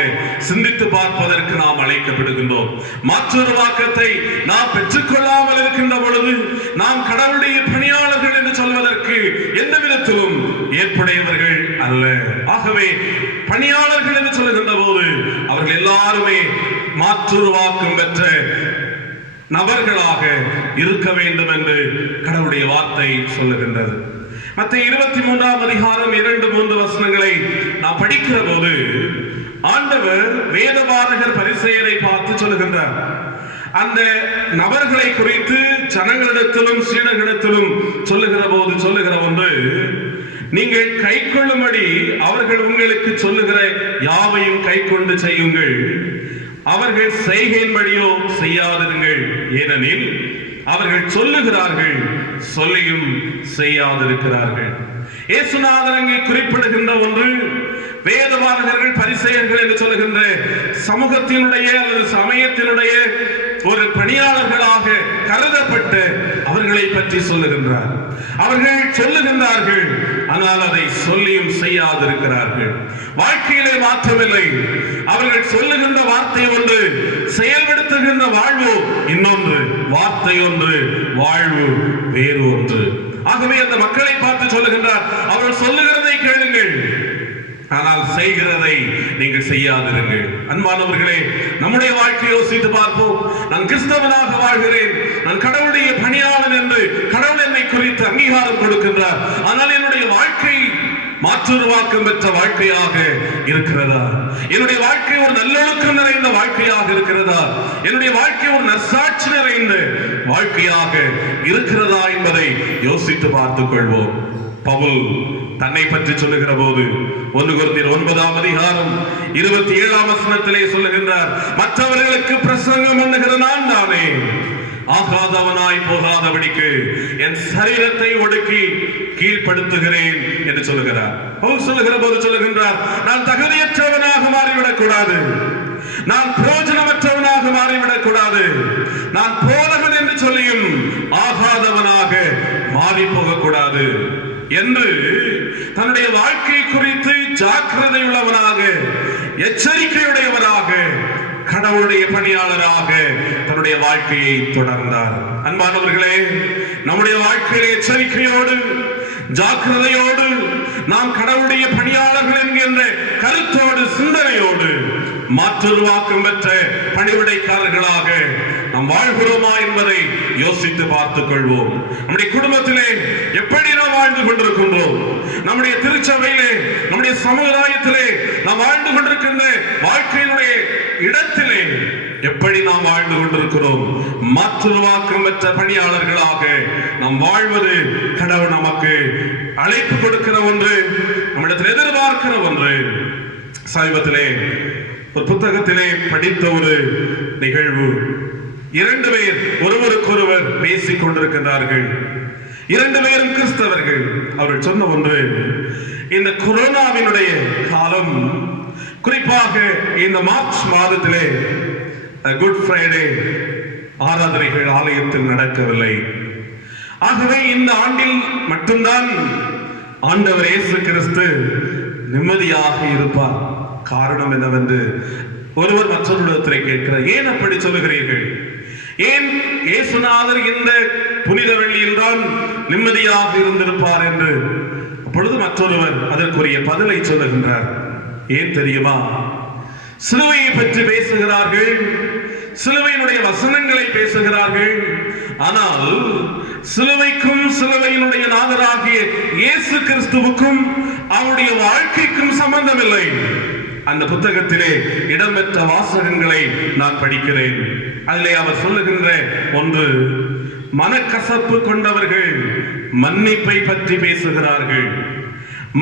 சிந்தித்து பார்ப்பதற்கு நாம் அழைக்கப்படுகின்றோம். மற்றொரு வாக்கத்தை நாம் பெற்றுக்கொள்ளாமல் இருக்கின்ற பொழுது நாம் கடவுளுடைய பணியாளர்கள் என்று சொல்வதற்கு எந்த விதத்திலும் ஏற்புடையவர்கள் அல்ல. ஆகவே பணியாளர்கள் என்று சொல்லுகின்ற போது அவர்கள் எல்லாருமே மாற்றொரு வாக்கம் பெற்ற நபர்களாக இருக்க வேண்டும் என்று கடவுளுடைய வார்த்தை சொல்லுகின்றது. மத்தேயு 23ஆம் அதிகாரம் 2-3 வசனங்களை நாம் படிக்கிற போது ஆண்டவர் வேதபாரகர் பரிசேயரை பார்த்து சொல்லுகின்றார். அந்த நபர்களை குறித்து ஜனங்களிடத்திலும் சீடர்களிடத்திலும் சொல்லுகிற போது சொல்லுகிற ஒன்று, நீங்கள் கை கொள்ளும்படி அவர்கள் உங்களுக்கு சொல்லுகிற யாவையும் கை கொண்டு செய்யுங்கள், அவர்கள் செய்கையின்படியோ செய்யாதிருங்கள், ஏனெனில் அவர்கள் சொல்லுகிறார்கள், சொல்லியும் செய்யாதிருக்கிறார்கள். இயேசுநாதர் அங்கே குறிப்பிடுகின்ற ஒன்று, வேதபாரகர்கள் பரிசேயர்கள் என்று சொல்லுகின்ற சமூகத்தினுடைய அல்லது சமயத்தினுடைய ஒரு பணியாளர்களாக கருதப்பட்ட அவர்களை பற்றி சொல்லுகின்றார். அவர்கள் சொல்லுகின்றார்கள், ஆனால் அதை சொல்லியும் செய்யாதிருக்கிறார்கள். வாழ்க்கையிலே மாற்றமில்லை. அவர்கள் சொல்லுகின்ற வார்த்தை ஒன்று, செயல்படுத்துகின்ற வாழ்வு இன்னொன்று, வார்த்தை ஒன்று, வாழ்வு வேறு ஒன்று. ஆகவே அந்த மக்களை பார்த்து சொல்லுகின்றார், அவர்கள் சொல்லுகிறதை கேளுங்கள், ஆனால் செய்கிறதை நீங்கள் செய்யாதிருங்கள். அன்பானவர்களே, நம்முடைய வாழ்க்கையை யோசித்து பார்ப்போம். நான் கிறிஸ்தவனாக வாழ்கிறேன், நான் கடவுளுடைய பணியாளன் என்று கடவுள் என்னை குறித்து அங்கீகாரம் கொடுக்கின்றார், ஆனால் என்னுடைய வாழ்க்கை மாற்றுருவாக்கம் பெற்ற வாழ்க்கையாக இருக்கிறதா? என்னுடைய வாழ்க்கை ஒரு நல்லொழுக்கம் நிறைந்த வாழ்க்கையாக இருக்கிறதா? என்னுடைய வாழ்க்கை ஒரு நற்சாட்சி நிறைந்த வாழ்க்கையாக இருக்கிறதா என்பதை யோசித்து பார்த்துக் கொள்வோம். பவுல் தன்னை பற்றி சொல்லுகிற போது 1 கொரிந்தியர் 9ஆம் அதிகாரம் 27ஆம் வசனத்திலே சொல்லுகின்றார், மற்றவர்களுக்கு பிரசங்கம் பண்ணுகிற நான் தானே ஆகாதவனாய் போகாதபடிக்கு என் சரீரத்தை ஒடுக்கி கீழ்ப்படுத்துகிறேன் என்று சொல்லுகிறார். பவுல் சொல்லுகிற போது சொல்லுகின்றார், நான் தகுதியற்றவனாக மாறிவிடக் கூடாது, நான் பிரயோஜனமற்றவனாக மாறிவிடக் கூடாது, நான் போதகன் என்று சொல்லியும் ஆகாதவனாக மாறி போகக்கூடாது என்று தன்னுடைய வாழ்க்கை குறித்து ஜாக்கிரதை உள்ளவனாக, எச்சரிக்கையுடையவராக, கடவுளுடைய பணியாளராக தன்னுடைய வாழ்க்கையை தொடர்ந்தார். அன்பானவர்களே, நம்முடைய வாழ்க்கையிலே எச்சரிக்கையோடு ஜாக்கிரதையோடு நாம் கடவுளுடைய பணியாளர்கள் என்கின்ற கருத்தோடு சிந்தனையோடு மாற்றுருவாக்கம் பெற்ற பணிவிடைக்காரர்களாக நாம் வாழ்கிறோமா என்பதை யோசித்து பார்த்துக் கொள்வோம். நம்முடைய குடும்பத்திலே எப்படி நாம் வாழ்ந்து கொண்டிருக்கின்றோம்? நம்முடைய திருச்சபையிலே, நம்முடைய சமுதாயத்திலே நாம் வாழ்ந்து கொண்டிருக்கின்ற வாழ்க்கையினுடைய இடத்திலே எப்படி நாம் வாழ்ந்து கொண்டிருக்கிறோம்? மாற்றுருவாக்கம் பெற்ற பணியாளர்களாக நாம் வாழ்வது கடவுள் நமக்கு அழைப்பு கொடுக்கிற ஒன்று, நம்மிடத்தில் எதிர்பார்க்கிற ஒன்று. சமீபத்திலே ஒரு புத்தகத்திலே படித்த ஒரு நிகழ்வு, 2 பேர் ஒருவருக்கொருவர் பேசிக் கொண்டிருக்கின்றார்கள். 2 பேரும் கிறிஸ்தவர்கள். அவர்கள் சொன்ன ஒன்று, இந்த கொரோனாவினுடைய காலம், குறிப்பாக இந்த மார்ச் மாதத்திலே குட் ஃப்ரைடே ஆராதனைகள் ஆலயத்தில் நடக்கவில்லை. ஆகவே இந்த ஆண்டில் மட்டும்தான் ஆண்டவர் இயேசு கிறிஸ்து நிம்மதியாக இருப்பார். காரணம் என்னவென்று ஒருவர் மற்றொருவரிடத்தில் கேட்கிறார், ஏன் அப்படி சொல்லுகிறீர்கள்? ஏன் இயேசுநாதர் இந்த புனித வெள்ளியில் தான் நிம்மதியாக இருந்திருப்பார் என்று. அப்பொழுது மற்றொருவர் அதற்குரிய பதிலை சொல்லுகின்றார். ஏன் தெரியுமா? சிலுவையை பற்றி பேசுகிறார்கள், சிலுவையினுடைய வசனங்களை பேசுகிறார்கள், ஆனால் சிலுவைக்கும் சிலுவையினுடைய நாதராகிய இயேசு கிறிஸ்துவுக்கும் அவருடைய வாழ்க்கைக்கும் சம்பந்தம் இல்லை. அந்த புத்தகத்திலே இடம்பெற்ற வாசகங்களை நான் படிக்கிறேன். அதிலே அவர் சொல்லுகின்ற ஒன்று, மனக்கசப்பு கொண்டவர்கள் மன்னிப்பை பற்றி பேசுகிறார்கள்,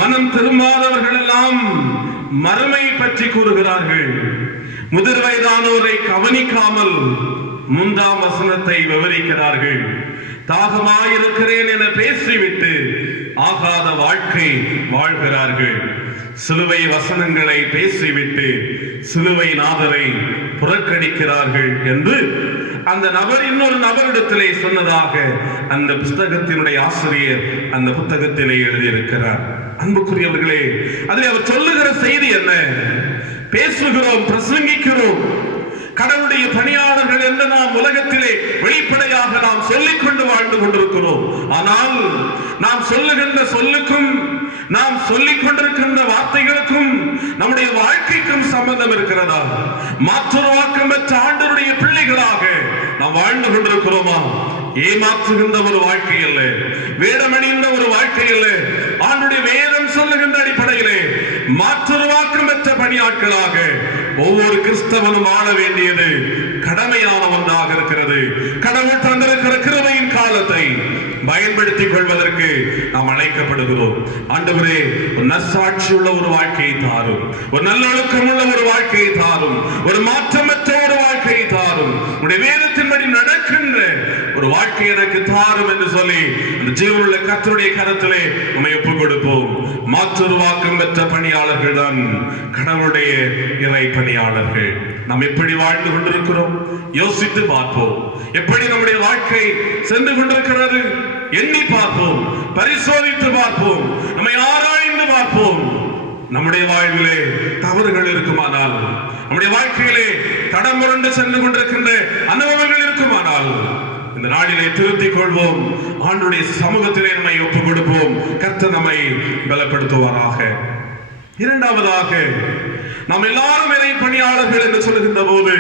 மனம் திரும்பாதவர்கள் எல்லாம் மறுமை பற்றி கூறுகிறார்கள், முதிர் வயதானோரை கவனிக்காமல் 3ஆம் வசனத்தை விவரிக்கிறார்கள், தாகமாயிருக்கிறேன் என பேசிவிட்டு ஆகாத வாழ்க்கை வாழ்கிறார்கள், சிலுவை வசனங்களை பேசிவிட்டு சிலுவை நாதரை புறக்கணிக்கிறார்கள் என்று அந்த நபர் இன்னொரு நபரிடத்திலே சொன்னதாக அந்த புத்தகத்தினுடைய ஆசிரியர் அந்த புத்தகத்திலே எழுதியிருக்கிறார். அன்புக்குரியவர்களே, அதில் அவர் சொல்லுகிற செய்தி என்ன? பேசுகிறோம், பிரசங்கிக்கிறோம், கடவுளுடைய பணியாளர்கள் என்று நாம் உலகத்திலே வெளிப்படையாக நாம் சொல்லிக் கொண்டு வாழ்ந்து கொண்டிருக்கிறோம். ஆனால் நாம் சொல்லுகின்ற சொல்லுக்கும் நாம் சொல்லிக் கொண்டிருக்கின்ற வார்த்தைகளுக்கும் நம்முடைய வாழ்க்கைக்கும் சம்பந்தம் இருக்கிறதா? மாற்றுருவாக்கம் பெற்ற ஆண்டவருடைய பிள்ளைகளாக நாம் வாழ்ந்து கொண்டிருக்கிறோமா? ஏமாற்றுகின்ற ஒரு வாழ்க்கை அல்ல, வேடமணிந்த ஒரு வாழ்க்கை அல்ல, ஆண்டுடைய வேதம் சொல்லுகின்ற அடிப்படையிலே மாற்றுருவாக்கம் பெற்ற பணியாட்களாக ஒவ்வொரு கிறிஸ்தவனும் ஆள வேண்டியது கடமையான ஒன்றாக இருக்கிறது. கடவுள் தந்திருக்கிற கிருபையின் காலத்தை பயன்படுத்திக் கொள்வதற்கு நாம் அழைக்கப்படுகிறோம். ஆண்டவரே, ஒரு நற்சாட்சி உள்ள ஒரு வாழ்க்கையை தாரும், ஒரு நல்லொழுக்கம் உள்ள ஒரு வாழ்க்கையை தாரும், ஒரு மாற்றமற்ற ஒரு வாழ்க்கையை தாரும், உடைய வேதத்தின்படி நடக்கின்ற ஒரு வாழ்க்கை எனக்கு தாரும் என்று சொல்லி அந்த ஜீவனுள்ள கர்த்தருடைய கரத்திலே நம்மை ஒப்புக் கொடுப்போம். மாற்றுருவாக்கம் பெற்ற பணியாளர்கள் தான் கடவுளுடைய இறை பணியாளர்கள். நாம் எப்படி வாழ்ந்து கொண்டிருக்கிறோம் யோசித்து பார்ப்போம். எப்படி நம்முடைய வாழ்க்கை சென்று கொண்டிருக்கிறது எண்ணி பார்ப்போம், பரிசோதித்து பார்ப்போம், நம்மை ஆராய்ந்து பார்ப்போம். நம்முடைய வாழ்விலே தவறுகள் இருக்குமானால், நம்முடைய வாழ்க்கையிலே தடம் புரண்டு சென்று கொண்டிருக்கின்ற அனுபவங்கள் இருக்குமானால் இந்த நாளிலே திருத்திக் கொள்வோம். ஆண்டுடைய சமூகத்திலே நம்மை ஒப்புக் கொடுப்போம். கர்த்தர் நம்மை பலப்படுத்துவாராக. இரண்டாவதாக, நாம் எல்லாரும் இறை பணியாளர்கள் என்று சொல்லுகின்ற போது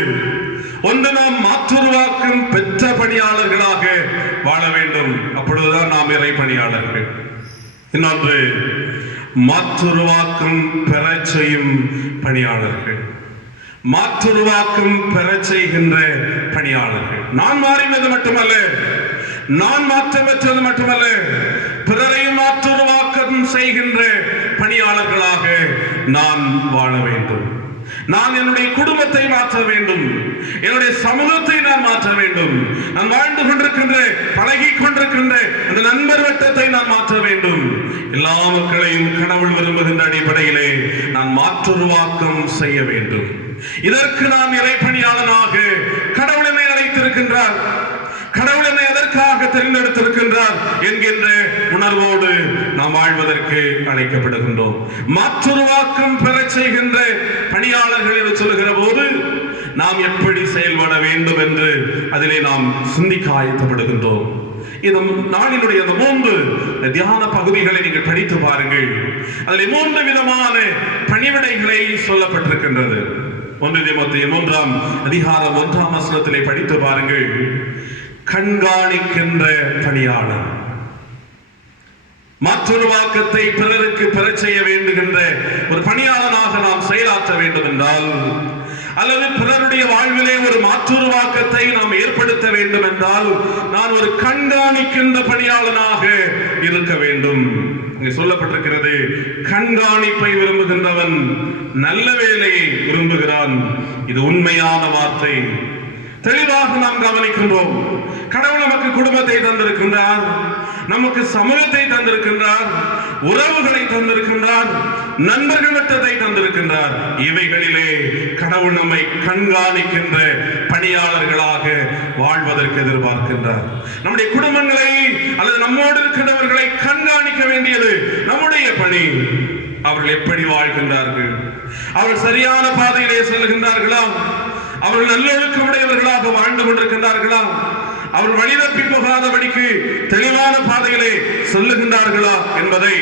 ஒன்று, நாம் மாற்றுருவாக்கம் பெற்ற பணியாளர்களாக வாழ வேண்டும். அப்பொழுதுதான் நாம் இறை பணியாளர்கள். இன்னொன்று, மாற்றுருவாக்கம் பெற செய்யும் பணியாளர்கள், மாற்றுருவாக்கம் பெற செய்கின்ற பணியாளர்கள். நான் மாறினது மட்டுமல்ல, நான் மாற்றம் பெற்றது மட்டுமல்ல, பிறரையும் மாற்றுருவாக்கம் செய்கின்ற பணியாளர்களாக நான் வாழ வேண்டும். நான் என்னுடைய குடும்பத்தை மாற்ற வேண்டும், என்னுடைய சமூகத்தை நான் மாற்ற வேண்டும், நான் வாழ்ந்து கொண்டிருக்கின்ற பழகிக் கொண்டிருக்கின்ற அந்த நண்பர் வட்டத்தை நான் மாற்ற வேண்டும். எல்லா மக்களையும் கடவுள் விரும்புகின்ற அடிப்படையிலே நான் மாற்றுருவாக்கம் செய்ய வேண்டும். இதற்கு நான் இறைப்பணியாளனாக கடவுள் என்னை அழைத்திருக்கின்றார், கடவுள் என்னை அதற்காக தேர்ந்தெடுத்திருக்கின்றார் என்கின்ற உணர்வோடு நாம் வாழ்வதற்கு அழைக்கப்படுகின்றோம். மாற்றுருவாக்கம் பெற செய்கின்ற பணியாளர்கள் என்று சொல்லுகிற போது நாம் எப்படி செயல்பட வேண்டும் என்று அதிலே நாம் சிந்திக்க ஆயத்தப்படுகின்றோம். இந்த நாளினுடைய அந்த 3 தியான பகுதிகளை நீங்கள் படித்து பாருங்கள். அதில் 3 விதமான பணிவிடைகளை சொல்லப்பட்டிருக்கின்றது. 1 தீமோத்தேயு 3ஆம் அதிகாரம் 1ஆம் வசனத்திலே படித்து பாருங்கள். கண்காணிக்கின்ற பணியாளர், மாற்றுருவாக்கத்தை பிறருக்கு பெறச் செய்ய வேண்டுகின்ற ஒரு பணியாளனாக நாம் செயலாற்ற வேண்டும் என்றால், அல்லது பிறருடைய வாழ்விலே ஒரு மாற்றுருவாக்கத்தை நாம் ஏற்படுத்த வேண்டும் என்றால், நான் ஒரு கண்காணிக்கின்ற பணியாளனாக இருக்க வேண்டும். இங்கே சொல்லப்பட்டிருக்கிறது, கண்காணிப்பை விரும்புகின்றவன் நல்ல வேலையை விரும்புகிறான். இது உண்மையான வார்த்தை. தெளிவாக நாம் கவனிக்கின்றோம். கடவுள் நமக்கு குடும்பத்தை தந்திருக்கின்றார், நமக்கு சமூகத்தை தந்திருக்கின்றார், உறவுகளை தந்திருக்கின்றார், நண்பர்கள் வட்டத்தை தந்திருக்கின்றார். இவைகளிலே கடவுள் நம்மை கண்காணிக்கின்ற பணியாளர்களாக வாழ்வதற்கு எதிர்பார்க்கின்றார். நம்முடைய குடும்பங்களை அல்லது நம்மோடு இருக்கின்றவர்களை கண்காணிக்க வேண்டியது நம்முடைய பணி. அவர்கள் எப்படி வாழ்கின்றார்கள்? அவர்கள் சரியான பாதையிலே செல்கின்றார்களா? அவர்கள் நல்லொழுக்கமுடையவர்களாக வாழ்ந்து கொண்டிருக்கின்றார்களா? அவர்கள் வழிதப்பி போகாதபடிக்கு தெளிவான பாதையிலே சொல்லுகின்றார்களா என்பதை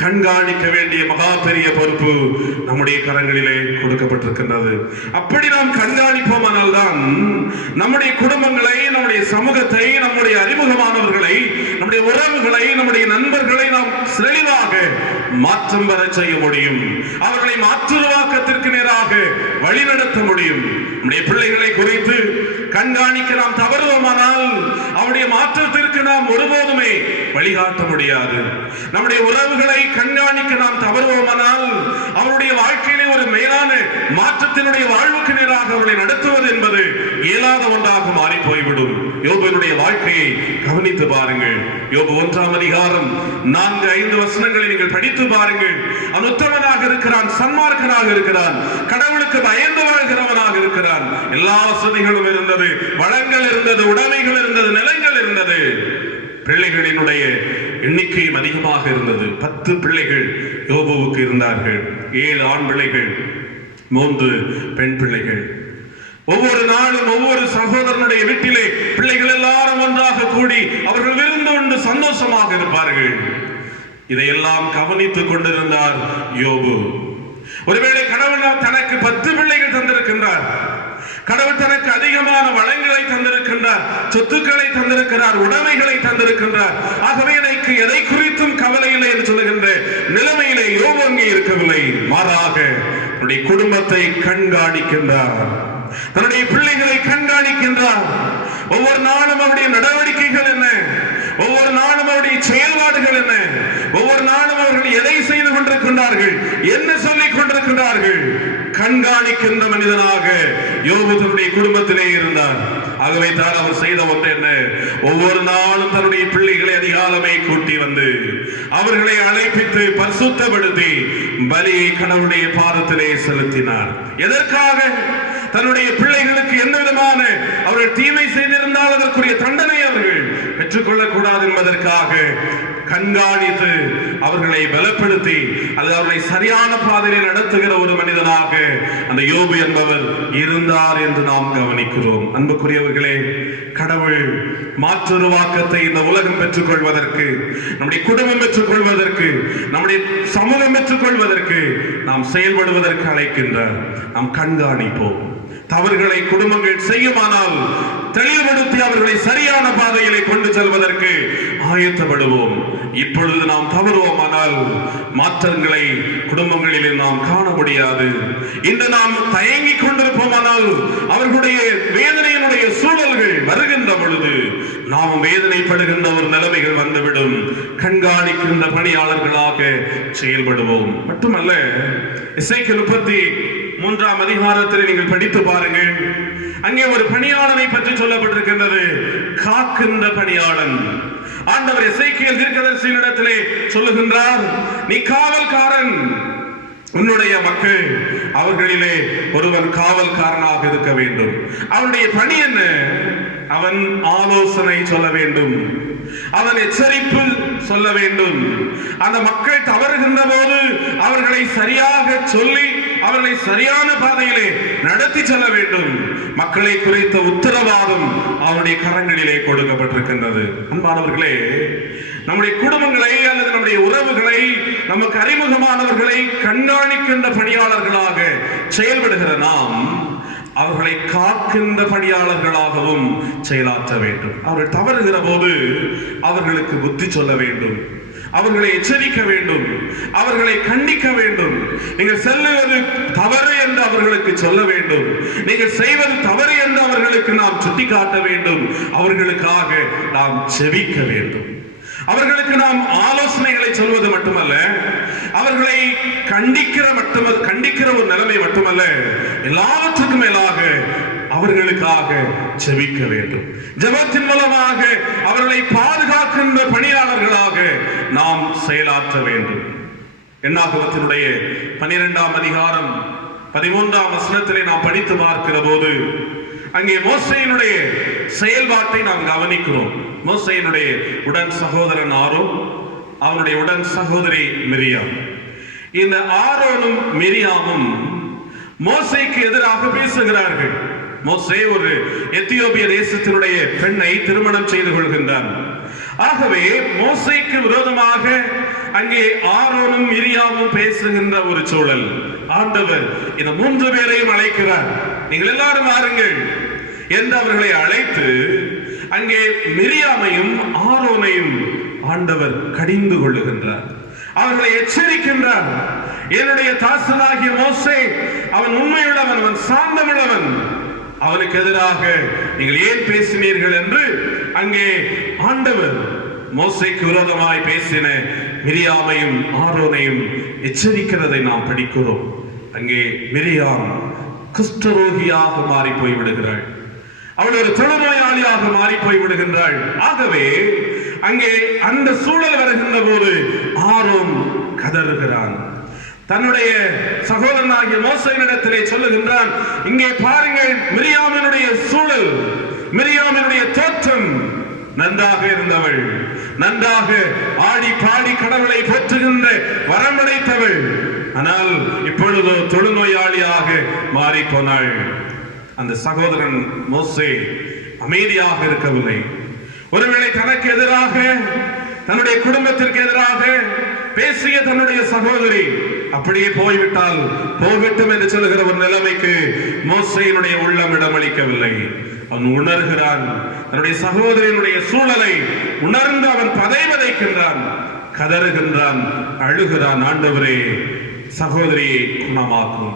கண்காணிக்க வேண்டிய மகா பெரிய பொறுப்பு நம்முடைய கரங்களிலே கொடுக்கப்பட்டிருக்கின்றது. அப்படி நாம் கண்காணிப்போமானால் தான் நம்முடைய குடும்பங்களை, நம்முடைய சமூகத்தை, நம்முடைய அறிமுகமானவர்களை, நம்முடைய உறவுகளை, நம்முடைய நண்பர்களை நாம் தெளிவாக மாற்றம் வர செய்ய முடியும். அவர்களை மாற்றுருவாக்கத்திற்கு நேராக வழிநடத்த முடியும். நம்முடைய பிள்ளைகளை குறித்து கண்காணிக்க நாம் தவறுவோமானால் அவருடைய மாற்றத்திற்கு நாம் ஒருபோதுமே வழிகாட்ட முடியாது. நம்முடைய உறவுகளை கண்காணிக்க நாம் தவறுவோமானால் அவருடைய வாழ்க்கையிலே ஒரு மேலான மாற்றத்தினுடைய வாழ்வுக்கு நேராக அவர்களை நடத்துவது என்பது இயலாத ஒன்றாக மாறி போய்விடும். யோபுவினுடைய வாழ்க்கையை கவனித்து பாருங்கள். யோபு 1ஆம் அதிகாரம் 4-5 வசனங்களை நீங்கள் படித்து பாருங்கள். அவன் உத்தமனாக இருக்கிறான், சன்மார்க்கனாக இருக்கிறான், கடவுளுக்கு பயந்து வாழ்கிறவனாக இருக்கிறான். எல்லா வசதிகளும் இருந்தது, வளங்கள் இருந்தது, உடைமைகள் இருந்தது, நிலங்கள் இருந்தது. பிள்ளைகளினுடைய எண்ணிக்கையும் அதிகமாக இருந்தது. 10 பிள்ளைகள் யோபுவுக்கு இருந்தார்கள். 7 ஆண் பிள்ளைகள், 3 பெண் பிள்ளைகள். ஒவ்வொரு நாளும் ஒவ்வொரு சகோதரனுடைய வீட்டிலே பிள்ளைகள் எல்லாரும் ஒன்றாக கூடி அவர்கள் விருந்து கொண்டு சந்தோஷமாக இருப்பார்கள். இதையெல்லாம் கவனித்துக் கொண்டிருந்தார் யோபு. ஒருவேளை கடவுள் தனக்கு 10 பிள்ளைகள் தந்திருக்கின்றார், கடவுள் தனக்கு அதிகமான வளங்களை தந்திருக்கின்றார், சொத்துக்களை தந்திருக்கிறார், உடைமைகளை தந்திருக்கின்றார். ஆகவே எனக்கு எதை குறித்தும் கவலை இல்லை என்று சொல்லுகின்ற நிலைமையிலே யோபு அங்கே இருக்கவில்லை. மாறாக தன்னுடைய குடும்பத்தை கண்காணிக்கின்றார், தன்னுடைய பிள்ளைகளை கண்காணிக்கின்றார். ஒவ்வொரு நாளும் அவருடைய நடவடிக்கைகள் என்ன, ஒவ்வொரு நாளும் அவருடைய செயல்பாடுகள் என்ன, ஒவ்வொரு நாளும் அவர்கள் எதை செய்து கொண்டிருக்கின்றார்கள், என்ன சொல்லிக் கொண்டிருக்கின்றார்கள், கண்காணிக்கின்ற மனிதனாக யோபு தன்னுடைய குடும்பத்திலே இருந்தார். ஆகவே தான் அவர் செய்த ஒன்று என்ன, ஒவ்வொரு நாளும் தன்னுடைய பிள்ளைகளை அதிகாலமே கூட்டி வந்து அவர்களை அழைப்பித்து பரிசுத்தப்படுத்தி பலியை கடவுளுடைய பாதத்திலே செலுத்தினார். எதற்காக? தன்னுடைய பிள்ளைகளுக்கு எந்த விதமான அவர்கள் தீமை செய்திருந்தால் அதற்குரிய தண்டனை அவர்கள் பெற்றுக்கொள்ளக் கூடாது என்பதற்காக கண்காணித்து அவர்களை பலப்படுத்தி அது அவர்களை சரியான பாதையிலே நடத்துகிற ஒரு மனிதனாக அந்த யோபு என்பவர் இருந்தார் என்று நாம் கவனிக்கிறோம். அன்புக்குரியவர்களே, கடவுள் மாற்றுருவாக்கத்தை இந்த உலகம் பெற்றுக்கொள்வதற்கு, நம்முடைய குடும்பம் பெற்றுக்கொள்வதற்கு, நம்முடைய சமூகம் பெற்றுக்கொள்வதற்கு நாம் செயல்படுவதற்கு அழைக்கின்றார். நாம் கண்காணிப்போம். தவறுகளை குடும்பங்கள் செய்யுமானால் தெளிவுபடுத்தி அவர்களை சரியான பாதையிலே கொண்டு செல்வதற்கு ஆயத்தப்படுவோம். இப்பொழுது நாம் தவறுவோமானால் மாற்றங்களை குடும்பங்களிலே நாம் காண முடியாது. இன்று நாம் தயங்கிக் கொண்டிருப்போமானால் அவர்களுடைய வேதனையினுடைய சூழல்கள் வருகின்ற பொழுது நாம் வேதனைப்படுகின்ற ஒரு நிலைமைகள் வந்துவிடும். கண்காணிக்கின்ற பணியாளர்களாக செயல்படுவோம். மட்டுமல்ல, எசேக்கியேல் 33ஆம் அதிகாரத்தில் நீங்கள் படித்து பாருங்கள். அங்கே ஒரு பணியாளனை பற்றி சொல்லப்பட்டிருக்கின்றது, காக்கின்ற பணியாளன். ஆண்டவர் எசேக்கியேல் தீர்க்கதரிசியினிடத்திலே சொல்லுகின்றார், நீ காவல்காரன், உன்னுடைய மக்கள் அவர்களிலே ஒருவன் காவல்காரனாக இருக்க வேண்டும். அவனுடைய பணி என்ன? அவன் ஆலோசனை சொல்ல வேண்டும், அவன் எச்சரிப்பு சொல்ல வேண்டும். அந்த மக்கள் தவறுகின்ற போது அவர்களை சரியாக சொல்லி அவர்களை சரியான பாதையிலே நடத்தி செல்ல வேண்டும். மக்களை குறித்த உத்தரவாதம் அவருடைய கரங்களிலே கொடுக்கப்பட்டிருக்கின்றது. அன்பானவர்களே, நம்முடைய குடும்பங்களை அல்லது நம்முடைய உறவுகளை, நமக்கு அறிமுகமானவர்களை கண்காணிக்கின்ற பணியாளர்களாக செயல்படுகிற நாம் அவர்களை காக்கின்ற பணியாளர்களாகவும் செயலாற்ற வேண்டும். அவர்கள் தவறுகிற போது அவர்களுக்கு புத்தி சொல்ல வேண்டும், அவர்களை எச்சரிக்க வேண்டும், அவர்களை கண்டிக்க வேண்டும். நீங்கள் செல்லுவது தவறு என்று அவர்களுக்கு சொல்ல வேண்டும், நீங்கள் செய்வது தவறு என்று அவர்களுக்கு நாம் சுட்டிக்காட்ட வேண்டும். அவர்களுக்காக நாம் ஜெபிக்க வேண்டும். அவர்களுக்கு நாம் ஆலோசனைகளை சொல்வது மட்டுமல்ல, அவர்களை கண்டிக்கிற ஒரு நிலைமை மட்டுமல்ல, எல்லாவற்றுக்கும் மேலாக அவர்களுக்காக ஜெபிக்க வேண்டும். ஜெபத்தின் மூலமாக அவர்களை பாதுகாக்கின்ற பணியாளர்களாக நாம் செயலாற்ற வேண்டும். என்னாகமத்தினுடைய 12ஆம் அதிகாரம் 13ஆம் வசனத்திலே நாம் படித்து பார்க்கிற போது அங்கே மோசேயினுடைய செயல்பாட்டை நாம் கவனிக்கிறோம். மோசேயினுடைய உடன் சகோதரன் ஆரோன், அவனுடைய உடன் சகோதரி மிரியாம். இந்த ஆரோனும் மிரியாமும் மோசேக்கு எதிராக பேசுகிறார்கள். மோசே ஒரு எத்தியோப்பிய தேசத்தினுடைய பெண்ணை திருமணம் செய்து கொள்கின்றான். ஆகவே மோசேக்கு விரோதமாக அங்கே ஆரோனும் மிரியாமும் பேசுகின்ற ஒரு சூழல். ஆண்டவர் இந்த 3 பேரையும் அழைக்கிறார், நீங்கள் எல்லாரும் வாருங்கள் என்று அவர்களை அழைத்து அங்கே மிரியாமையும் ஆரோனையும் ஆண்டவர் கடிந்து கொள்ளுகின்றார். அவர்களை எச்சரிக்கின்றார். என்னுடைய தாசனாகிய மோசே அவன் உண்மையுள்ளவன், அவன் சாந்தமுள்ளவன், அவனுக்கு எதிராக நீங்கள் ஏன் பேசினீர்கள் என்று அங்கே ஆண்டவர் மோசேக்கு விரோதமாய் பேசின மிரியாமையும் ஆரோனையும் எச்சரிக்கிறதை நாம் படிக்கிறோம். அங்கே மிரியாம் குஷ்டரோகியாக மாறி போய் விடுகிறாள். அவள் ஒரு தொழுநோயாளியாக மாறி போய் விடுகின்றாள். ஆகவே அங்கே அந்த சூழல் வருகின்ற போது ஆரோன் கதறுகிறான். தன்னுடைய சகோதரனாகிய மோசேயினிடத்திலே சொல்லுகின்றான், இங்கே பாருங்கள், மிரியாமினுடைய சூழல், மிரியாமினுடைய தோற்றம் நன்றாக இருந்தவள், நன்றாக ஆடி பாடி கடவுளை போற்றுகின்ற வரமடைத்தவள். ஆனால் இப்பொழுதோ தொழுநோயாளியாக மாறி போனாள். அந்த சகோதரன் மோசே அமைதியாக இருக்கவில்லை. ஒருவேளை தனக்கு எதிராக, தன்னுடைய குடும்பத்திற்கு எதிராக பேசிய தன்னுடைய சகோதரி அப்படியே போய்விட்டால் போகட்டும் என்று சொல்லுகிற ஒரு நிலைமைக்கு மோசேயினுடைய உள்ளம் இடமளிக்கவில்லை. அவன் உணர்கிறான், தன்னுடைய சகோதரியினுடைய சூழலை உணர்ந்து அவன் பதை வதைக்கின்றான், கதறுகின்றான், அழுகிறான். ஆண்டவரே, சகோதரியை குணமாக்கும்,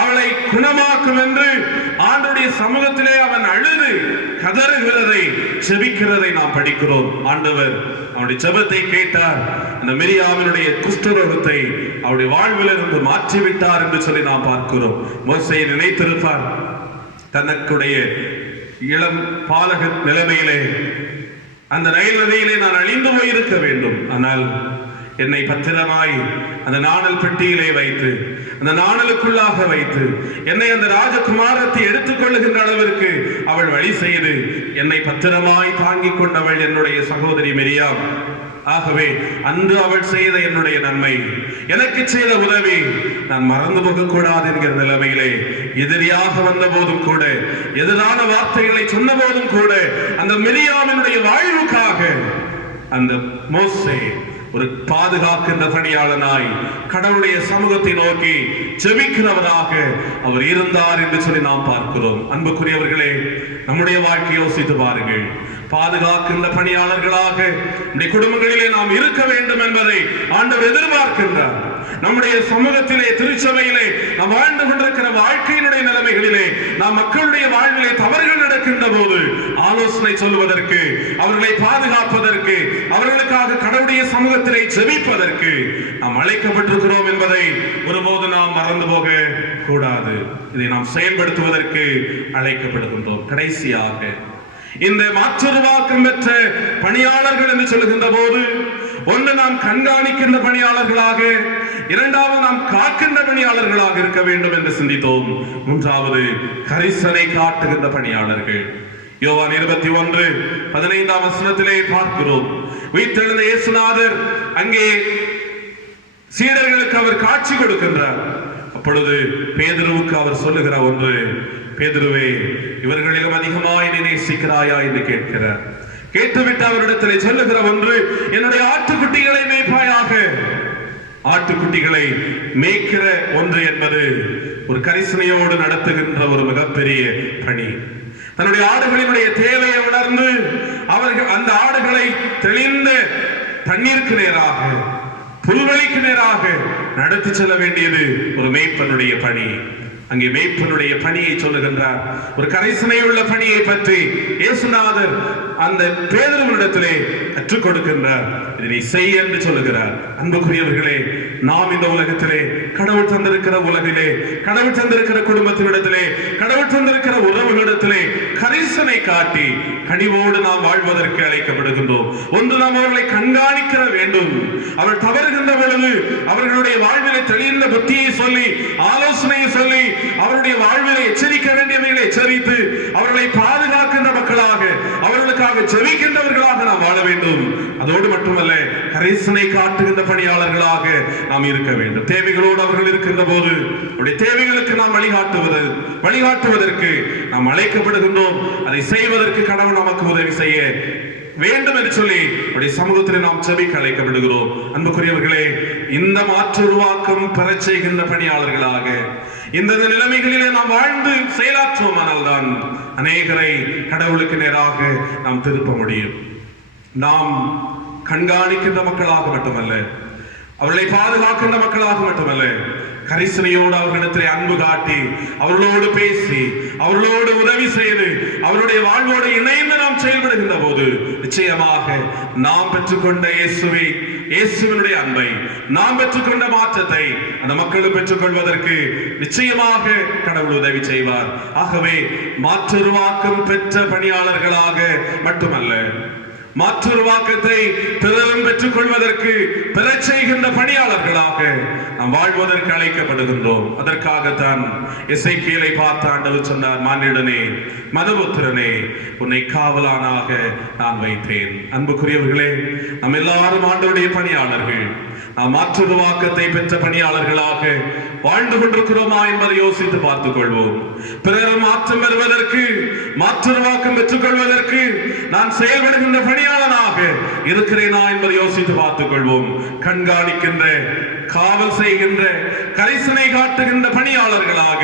அவளை குணமாக்கும் என்று ஆண்டவருடைய சமூகத்திலே அவன் அழுது கதறுகிறதை, செபிக்கிறதை நாம் படிக்கிறோம். ஆண்டவர் அவனுடைய ஜெபத்தை கேட்டார். அந்த மிரியாமினுடைய குஷ்டரோகத்தை அவருடைய வாழ்விலிருந்து மாற்றிவிட்டார் என்று சொல்லி நாம் பார்க்கிறோம். மோசேயை நினைத்திருப்பார், தனக்குடைய இளம் பாலக நிலைமையிலே அந்த நைல் நதியிலே நான் அழிந்து போயிருக்க வேண்டும், ஆனால் என்னை பத்திரமாய் அந்த நாணல் பெட்டியிலே வைத்து, அந்த நாணலுக்குள்ளாக வைத்து, என்னை அந்த ராஜகுமாரத்தை எடுத்துக் கொள்ளுகின்ற அளவிற்கு அவள் வழி செய்து என்னை பத்திரமாய் தாங்கிக் கொண்டவள் என்னுடைய சகோதரி மிரியாம். ஆகவே அன்று அவள் செய்த என்னுடைய நன்மை, எனக்கு செய்த உதவி நான் மறந்து போக கூடாது என்கிற நிலைமையிலே எதிரியாக வந்த போதும் கூட, எதிரான வார்த்தைகளை சொன்ன போதும் கூட, அந்த மிரியாமினுடைய வாழ்வுக்காக அந்த மோசே ஒரு பாதுகாக்கின்ற பணியாளனாய் கடவுளுடைய சமூகத்தை நோக்கி ஜெபிக்கிறவராக அவர் இருந்தார் என்று சொல்லி நாம் பார்க்கிறோம். அன்புக்குரியவர்களே, நம்முடைய வாழ்க்கையை யோசித்து பாருங்கள். பாதுகாக்கின்ற பணியாளர்களாக நம்முடைய குடும்பங்களிலே நாம் இருக்க வேண்டும் என்பதை ஆண்டவர் எதிர்பார்க்கின்றார். நம்முடைய சமூகத்திலே, திருச்சபையிலே நாம் வாழ்ந்து கொண்டிருக்கிற வாழ்க்கையினுடைய நிலைமைகளிலே, நாம் மக்களுடைய வாழ்விலே தவறுகள் நடக்கின்ற போது ஆலோசனை சொல்லுவதற்கு, அவர்களை பாதுகாப்பதற்கு, அவர்களுக்காக கடவுளுடைய சமூகத்திலே ஜெபிப்பதற்கு நாம் அழைக்கப்பட்டிருக்கிறோம் என்பதை ஒருபோது நாம் மறந்து போக கூடாது. இதை நாம் செயல்படுத்துவதற்கு அழைக்கப்படுகின்றோம். கடைசியாக இந்த மாற்றுருவாக்கம் பெற்ற பணியாளர்கள் என்று சொல்லுகின்ற போது, ஒன்று நாம் கண்காணிக்கின்ற பணியாளர்களாக, இரண்டாவது நாம் காக்கின்ற பணியாளர்களாக இருக்க வேண்டும் என்று சிந்தித்தோம். மூன்றாவது கரிசனை காட்டுகின்ற பணியாளர்கள். யோவான் 21:15 பார்க்கிறோம். உயிர்த்தெழுந்த இயேசுநாதர் அங்கே சீடர்களுக்கு அவர் காட்சி கொடுக்கின்றார். அப்பொழுது பேதுருவுக்கு அவர் சொல்லுகிற ஒன்று, பேதுருவே, இவர்களிலும் அதிகமாய் நீ நேசிக்கிறாயா என்று கேட்கிறார். கேட்டுவிட்டு அவரிடத்திலே சொல்லுகிற ஒன்று, என்னுடைய ஆட்டுக்குட்டிகளை மேய்ப்பாயாக. ஆட்டுக்குட்டிகளை மேய்க்கிற ஒன்று என்பது ஒரு கரிசனையோடு நடத்துகின்ற ஒரு மிகப்பெரிய பணி. தன்னுடைய ஆடுகளினுடைய தேவையை உணர்ந்து அவர்கள் அந்த ஆடுகளை தெளிந்த தண்ணீருக்கு நேராக, புல்வெளிக்கு நேராக நடத்தி செல்ல வேண்டியது ஒரு மேய்ப்பனுடைய பணி. அங்கே மேய்ப்பனுடைய பணியை சொல்லுகின்றார். ஒரு கரிசனையுள்ள பணியை பற்றி இயேசுநாதர் அந்த பேதுருவினிடத்திலே கற்றுக் கொடுக்கின்றார். இதை செய் என்று சொல்லுகிறார். அன்புக்குரியவர்களே, நாம் இந்த உலகத்திலே, கடவுள் தந்திருக்கிற உலகிலே, கடவுள் தந்திருக்கிற குடும்பத்தினிடத்திலே, கடவுள் தந்திருக்கிற உறவுகளிடத்திலே கரிசனை காட்டி கனிவோடு நாம் வாழ்வதற்கு அழைக்கப்படுகின்றோம். ஒன்று, நாம் அவர்களை கண்காணிக்க வேண்டும். அவர் தவறுகின்ற பொழுது அவர்களுடைய வாழ்விலே தெளிந்த புத்தியை சொல்லி, ஆலோசனையை சொல்லி, அவருடைய வாழ்விலை எச்சரிக்க வேண்டியவைகளை எச்சரித்து, அவர்களை பாதுகாக்கின்ற மக்களாக, அவர்களுக்காக ஜெபிக்கின்றவர்களாக நாம் வாழ வேண்டும். அதோடு மட்டுமல்ல, கரிசனை காட்டுகின்ற பணியாளர்களாக நாம் இருக்க வேண்டும். தேவைகளோடு அவர்கள் இருக்கின்ற போது அவருடைய தேவைகளுக்கு நாம் வழிகாட்டுவதற்கு நாம் அழைக்கப்படுகின்றோம். அதை செய்வதற்கு கடவுள் நமக்கு உதவி செய்ய வேண்டும் என்று சொல்லி அவருடைய சமூகத்தில் நாம் ஜெபிக்க அழைக்கப்படுகிறோம். அன்புக்குரியவர்களே, இந்த மாற்று உருவாக்கம் பெறச் செய்கின்ற பணியாளர்களாக இந்த நிலைமைகளிலே நாம் வாழ்ந்து செயலாற்றுவோமானால் தான் அநேகரை கடவுளுக்கு நேராக நாம் திருப்ப முடியும். நாம் கண்காணிக்கின்ற மக்களாக மட்டுமல்ல, அவர்களை பாதுகாக்கின்ற மக்களாக மட்டுமல்ல, கரிசனையோடு அவர்களிடத்திலே அன்பு காட்டி, அவர்களோடு பேசி, அவர்களோடு உதவி செய்து, அவருடைய வாழ்வோடு இணைந்து நாம் செயல்படுகின்ற போது நிச்சயமாக நாம் பெற்றுக்கொண்ட இயேசுவினுடைய அன்பை, நாம் பெற்றுக்கொண்ட மாற்றத்தை அந்த மக்களும் பெற்றுக்கொள்வதற்கு நிச்சயமாக கடவுள் உதவி செய்வார். ஆகவே மாற்றுருவாக்கம் பெற்ற பணியாளர்களாக மட்டுமல்ல, மாற்றுருவாக்கத்தை பிறரும் பெற்றுக் கொள்வதற்கு பெறச் செய்கின்ற பணியாளர்களாக நாம் வாழ்வதற்கு அழைக்கப்படுகின்றோம். அதற்காகத்தான் எசேக்கியேலை பார்த்து ஆண்டவர் சொன்னார், மானிடனே, மனுபுத்திரனே, உன்னை காவலானாக நான் வைத்தேன். அன்புக்குரியவர்களே, நாம் எல்லாரும் ஆண்டவருடைய பணியாளர்கள். நாம் மாற்றுருவாக்கத்தை பெற்ற பணியாளர்களாக வாழ்ந்து கொண்டிருக்கிறோமா என்பதை யோசித்து பார்த்துக் கொள்வோம். பிறர் மாற்றம் பெறுவதற்கு, மாற்றுருவாக்கம் பெற்றுக் கொள்வதற்கு நான் செயல்படுகின்ற பணியாளனாக இருக்கிறேனா என்பதை யோசித்து பார்த்துக் கொள்வோம். கண்காணிக்கின்ற, காவல் செய்கின்ற, கரிசனை காட்டுகின்ற பணியாளர்களாக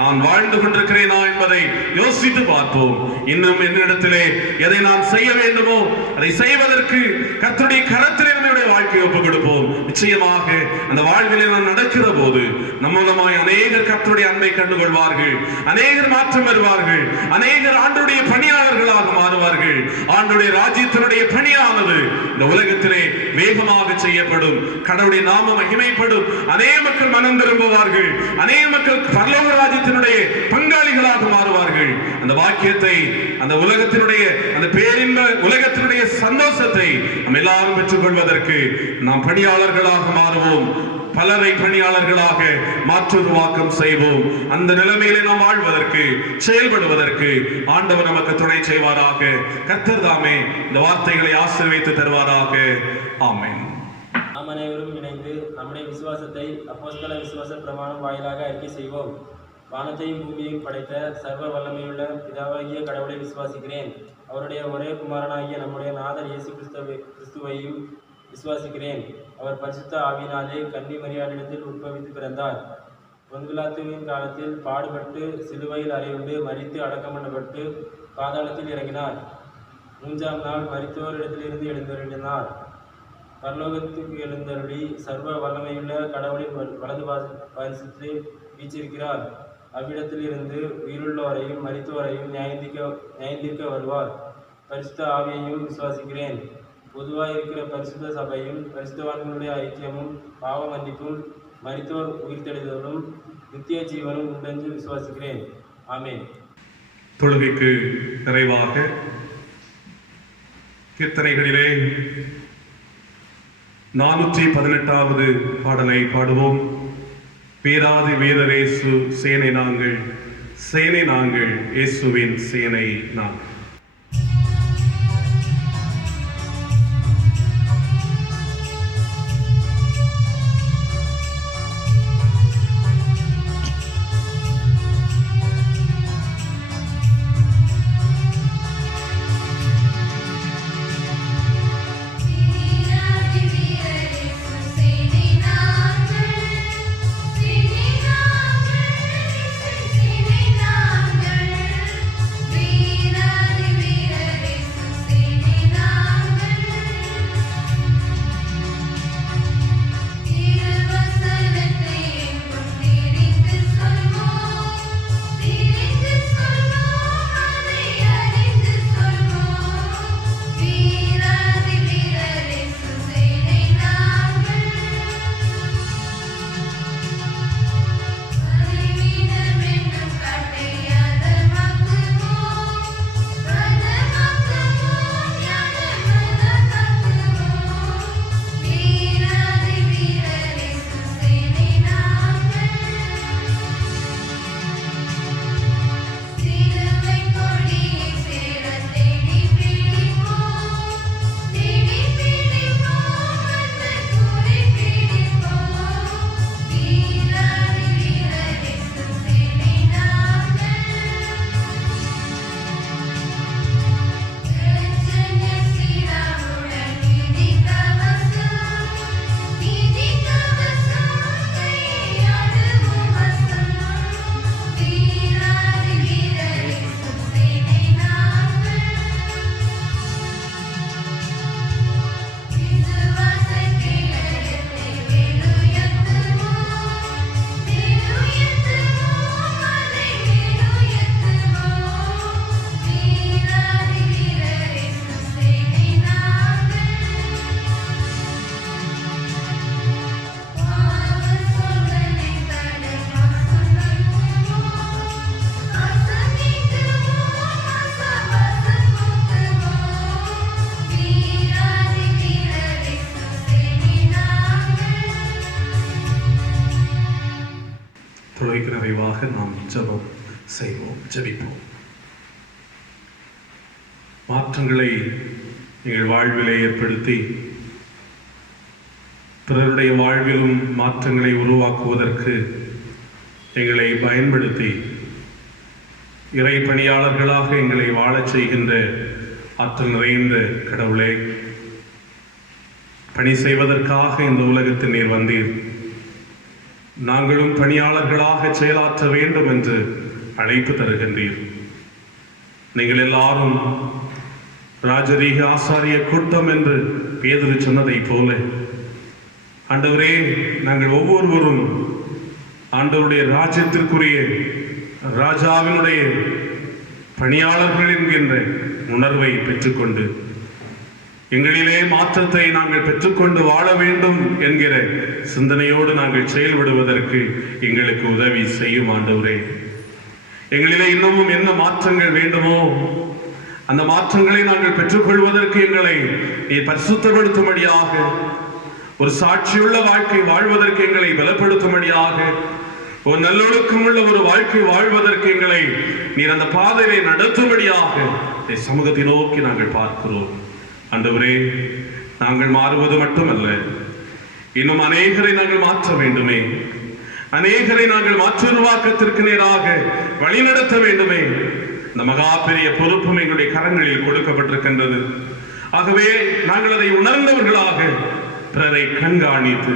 நான் வாழ்ந்து கொண்டிருக்கிறேனா என்பதை யோசித்து பார்ப்போம். இன்னும் என்னிடத்திலே எதை நான் செய்ய வேண்டுமோ அதை செய்வதற்கு கர்த்தருடைய கரத்திலே நம்முடைய வாழ்க்கையை ஒப்புக் கொடுப்போம். நிச்சயமாக அந்த வாழ்விலே நாம் நடக்கிற போது நம் மூலமாய் அநேகர் கர்த்தருடைய அன்பை கண்டுகொள்வார்கள், அநேகர் மாற்றம் வருவார்கள், அநேகர் ஆண்டவருடைய பணியாளர்களாக மாறுவார்கள். ஆண்டவருடைய ராஜ்யத்தினுடைய பணியானது இந்த உலகத்திலே வேகமாக செய்யப்படும். கடவுளுடைய நாமம் மகிமைப்படும். அநேக மக்கள் மனம் திரும்புவார்கள். அநேக மக்கள் பரலோக ராஜ்யத்தினுடைய பங்காளிகளாக மாறுவார்கள். அந்த வாக்கியத்தை, அந்த உலகத்தினுடைய, அந்த பேரின்ப உலகத்தினுடைய சந்தோஷத்தை நாம் எல்லாரும் பெற்றுக் கொள்வதற்கு நாம் பணியாளர்களாக மாறுவோம். பலரை பணியாளர்களாக மாற்றுருவாக்கம் செய்வோம். அந்த நிலைமையிலே நாம் வாழ்வதற்கு, செயல்படுவதற்கு ஆண்டவர் நமக்கு துணை செய்வாராக. கர்த்தர் தாமே இந்த வார்த்தைகளை ஆசீர்வதித்து தருவாராக. ஆமென். நாம் அனைவரும் இணைந்து நம்முடைய விசுவாசத்தை அப்போஸ்தல விசுவாச பிரமாணம் வாயிலாக அறிக்கை செய்வோம். வானத்தையும் பூமியையும் படைத்த சர்வ வல்லமையுள்ள பிதாவாகிய கடவுளை விசுவாசிக்கிறேன். அவருடைய ஒரே குமாரனாகிய நம்முடைய நாதர் இயேசு கிறிஸ்துவையும் விசுவாசிக்கிறேன். அவர் பரிசுத்த ஆவியினாலே கன்னி மரியாளிடத்தில் உட்பவித்து பிறந்தார். பொன்பிலாத்துவின் காலத்தில் பாடுபட்டு சிலுவையில் அறையுண்டு மரித்து அடக்கம் பண்ணப்பட்டு பாதாளத்தில் இறங்கினார். 3ஆம் நாள் மரித்தோரிடத்திலிருந்து எழுந்தருளினார். பரலோகத்துக்கு எழுந்தருளி சர்வ வல்லமையுள்ள கடவுளின் வலது பாரிசத்தில் வீச்சிருக்கிறார். அவ்விடத்தில் இருந்து உயிருள்ளோரையும் மரித்தோரையும் நியாயந்தீர்க்க வருவார். பரிசுத்த ஆவியையும் விசுவாசிக்கிறேன். பொதுவாக இருக்கிற பரிசுத்த சபையும் பரிசுத்தவான்களுடைய ஐக்கியமும் பாவ மன்னிப்பும் மரித்தோர் உயிர்த்தெழுதலும் நித்திய ஜீவனும் உண்டென்று விசுவாசிக்கிறேன். ஆமென். தொழுகைக்கு நிறைவாக கீர்த்தனைகளிலே 418வது பாடலை பாடுவோம். வீராதி வீரரேசு சேனை நாங்கள், சேனை நாங்கள், இயேசுவின் சேனை நாங்கள். வீர தொழுகைக்கு நிறைவாக நாம் ஜெபம் செய்வோம், ஜெபிப்போம். மாற்றங்களை எங்கள் வாழ்விலே ஏற்படுத்தி பிறருடைய வாழ்விலும் மாற்றங்களை உருவாக்குவதற்கு எங்களை பயன்படுத்தி இறை பணியாளர்களாக எங்களை வாழச் செய்கின்ற ஆற்றல் நிறைந்த கடவுளே, பணி செய்வதற்காக இந்த உலகத்தில் நீர் வந்தீர். நாங்களும் பணியாளர்களாக செயலாற்ற வேண்டும் என்று அழைப்பு தருகின்றீர். நீங்கள் எல்லாரும் ராஜரீக ஆசாரிய கூட்டம் என்று பேதுரு சொன்னதைப் போல ஆண்டவரே, நாங்கள் ஒவ்வொருவரும் ஆண்டவருடைய ராஜ்யத்திற்குரிய ராஜாவினுடைய பணியாளர்கள் என்கின்ற உணர்வை பெற்றுக்கொண்டு எங்களிலே மாற்றத்தை நாங்கள் பெற்றுக்கொண்டு வாழ வேண்டும் என்கிற சிந்தனையோடு நாங்கள் செயல்படுவதற்கு எங்களுக்கு உதவி செய்யும் ஆண்டவரே. எங்களிலே இன்னமும் என்ன மாற்றங்கள் வேண்டுமோ அந்த மாற்றங்களை நாங்கள் பெற்றுக்கொள்வதற்கு எங்களை நீ பரிசுத்தப்படுத்தும்படியாக, ஒரு சாட்சியுள்ள வாழ்க்கை வாழ்வதற்கு எங்களை பலப்படுத்தும்படியாக, ஒரு நல்லொழுக்கம் உள்ள ஒரு வாழ்க்கை வாழ்வதற்கு எங்களை நீர் அந்த பாதையை நடத்தும்படியாக சமூகத்தை நோக்கி நாங்கள் பார்க்கிறோம். ஆண்டவரே, நாங்கள் மாறுவது மட்டுமல்ல, இன்னும் அநேகரை நாங்கள் மாற்ற வேண்டுமே, அநேகரை நாங்கள் மாற்றுருவாக்கத்திற்கு நேராக வழிநடத்த வேண்டுமே. இந்த மகா பெரிய பொறுப்பும் எங்களுடைய கரங்களில் கொடுக்கப்பட்டிருக்கின்றது. ஆகவே நாங்கள் அதை உணர்ந்தவர்களாக பிறரை கண்காணித்து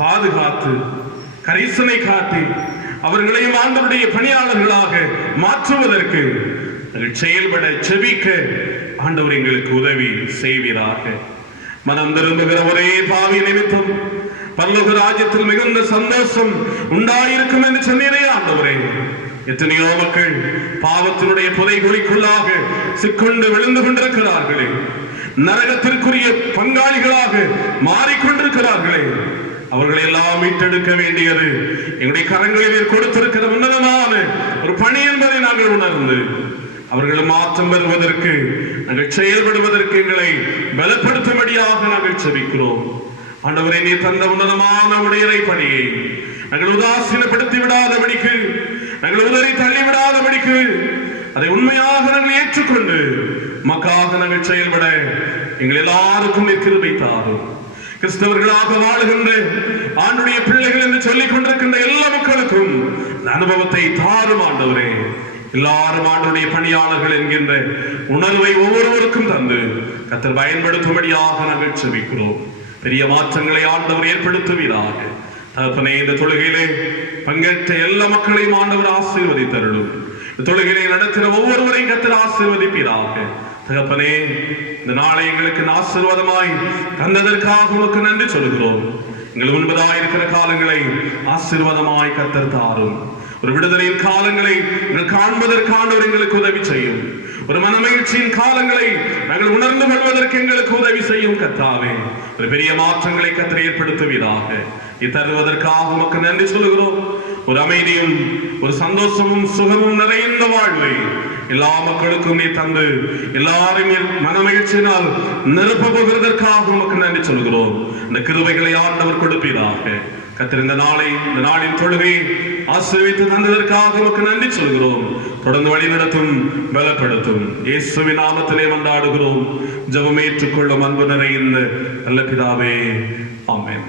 பாதுகாத்து கரிசனை காட்டி அவர்களையும் ஆண்டவருடைய பணியாளர்களாக மாற்றுவதற்கு செயல்பட செபிக்க ஆண்டவர் எங்களுக்கு உதவி செய்வீராக. மனம் திரும்புகிற ஒரே பாவி நிமித்தம் பரலோக ராஜ்யத்தில் மிகுந்த சந்தோஷம் உண்டாயிருக்கும் என்று சொன்னீரே ஆண்டவரே. எத்தனையோ மக்கள் பாவத்தினுடைய புதைகுழிக்குள்ளாக சிக்கொண்டு விழுந்து கொண்டிருக்கிறார்களே, நரகத்திற்குரிய பங்காளிகளாக மாறிக்கொண்டிருக்கிறார்களே, அவர்களை எல்லாம் மீட்டெடுக்க வேண்டியது எங்களுடைய கரங்களில் கொடுத்திருக்கிற உன்னதமான ஒரு பணி என்பதை நாங்கள் உணர்ந்து அவர்கள் மாற்றம் பெறுவதற்கு நாங்கள் செயல்படுவதற்கு எங்களை பலப்படுத்தும்படியாக நாங்கள் செபிக்கிறோம். ஆண்டவரை நீ தந்த உன்னதமான உடைய பணியை நாங்கள் உதாசீனப்படுத்தி விடாதபடிக்கு, நாங்கள் உதறி தள்ளிவிடாதபடிக்கு அதை உண்மையாக நாங்கள் ஏற்றுக்கொண்டு மக்காக நாங்கள் செயல்பட எங்கள் எல்லாருக்கும் கிருபை தாரும். கிறிஸ்தவர்களாக வாழுகின்ற ஆண்டுடைய பிள்ளைகள் என்று சொல்லிக் கொண்டிருக்கின்ற எல்லா மக்களுக்கும் இந்த அனுபவத்தை தாரும் ஆண்டவரே. எல்லாரும் ஆண்டுடைய பணியாளர்கள் என்கின்ற உணர்வை ஒவ்வொருவருக்கும் தந்து கர்த்தர் பயன்படுத்தும்படியாக நாங்கள் செபிக்கிறோம். பெரிய மாற்றங்களை ஆண்டவர் ஏற்படுத்துவீராக. தகப்பனே, இந்த தொழுகையிலே பங்கேற்ற எல்லா மக்களையும் ஆண்டவர் ஆசீர்வதித்தருளும். இந்த தொழுகையை நடத்தின ஒவ்வொருவரையும் கர்த்தர் ஆசீர்வதிப்பீராக. தகப்பனே, இந்த நாளை எங்களுக்கு ஆசீர்வாதமாய் தந்ததற்காக உமக்கு நன்றி சொல்கிறோம். எங்கள் முன்பதாயிருக்கிற காலங்களை ஆசீர்வாதமாய் கர்த்தர் தாரும். ஒரு விடுதலையின் காலங்களை காண்பதற்கான எங்களுக்கு உதவி செய்யும். ஒரு மனமகிழ்ச்சியின் காலங்களை நாங்கள் உணர்ந்து கொள்வதற்கு எங்களுக்கு உதவி செய்யும் கர்த்தாவே. ஒரு பெரிய மாற்றங்களை கர்த்தர் ஏற்படுத்துவீராக. தருவதற்காக உமக்கு நன்றி சொல்கிறோம். ஒரு அமைதியும் ஒரு சந்தோஷமும் சுகமும் நிறைந்த வாழ்வை எல்லா மக்களுக்கும் நீ தந்து எல்லாரும் மனமகிழ்ச்சியினால் நிரப்ப போகிறதற்காக உமக்கு நன்றி சொல்கிறோம். இந்த கிருபைகளை ஆண்டவர் கொடுப்பீராக. கர்த்தர் இந்த நாளின் தொழுகை ஆசீர்வதித்து தந்ததற்காக உமக்கு நன்றி சொல்கிறோம். தொடர்ந்து வழி நடத்தும், பலப்படுத்தும். இயேசுவின் நாமத்திலே மன்றாடுகிறோம். ஜெபம் ஏற்றுக்கொள்ளும் அன்பு நிறைந்த நல்ல பிதாவே, ஆமென்.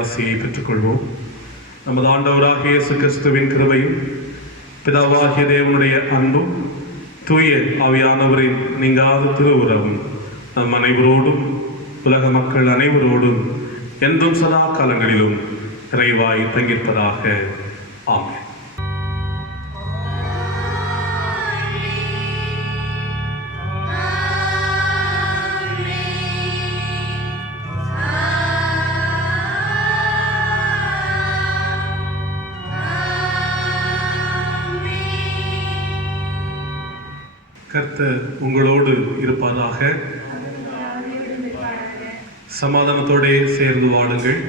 ஆசியை பெற்றுக்கொள்வோம். நமது ஆண்டவராகிய இயேசு கிறிஸ்துவின் கிருபையும் பிதாவாகிய தேவனுடைய அன்பும் தூய ஆவியானவரின் நீங்காத திருவுறவும் நம் அனைவரோடும் உலக மக்கள் அனைவரோடும் என்றும் சதா காலங்களிலும் நிறைவாய் தங்கியிருப்பதாக. ஆமென். கர்த்தர் உங்களோடு இருப்பதாக. சமாதானத்தோடே சேர்ந்து வாழுங்கள்.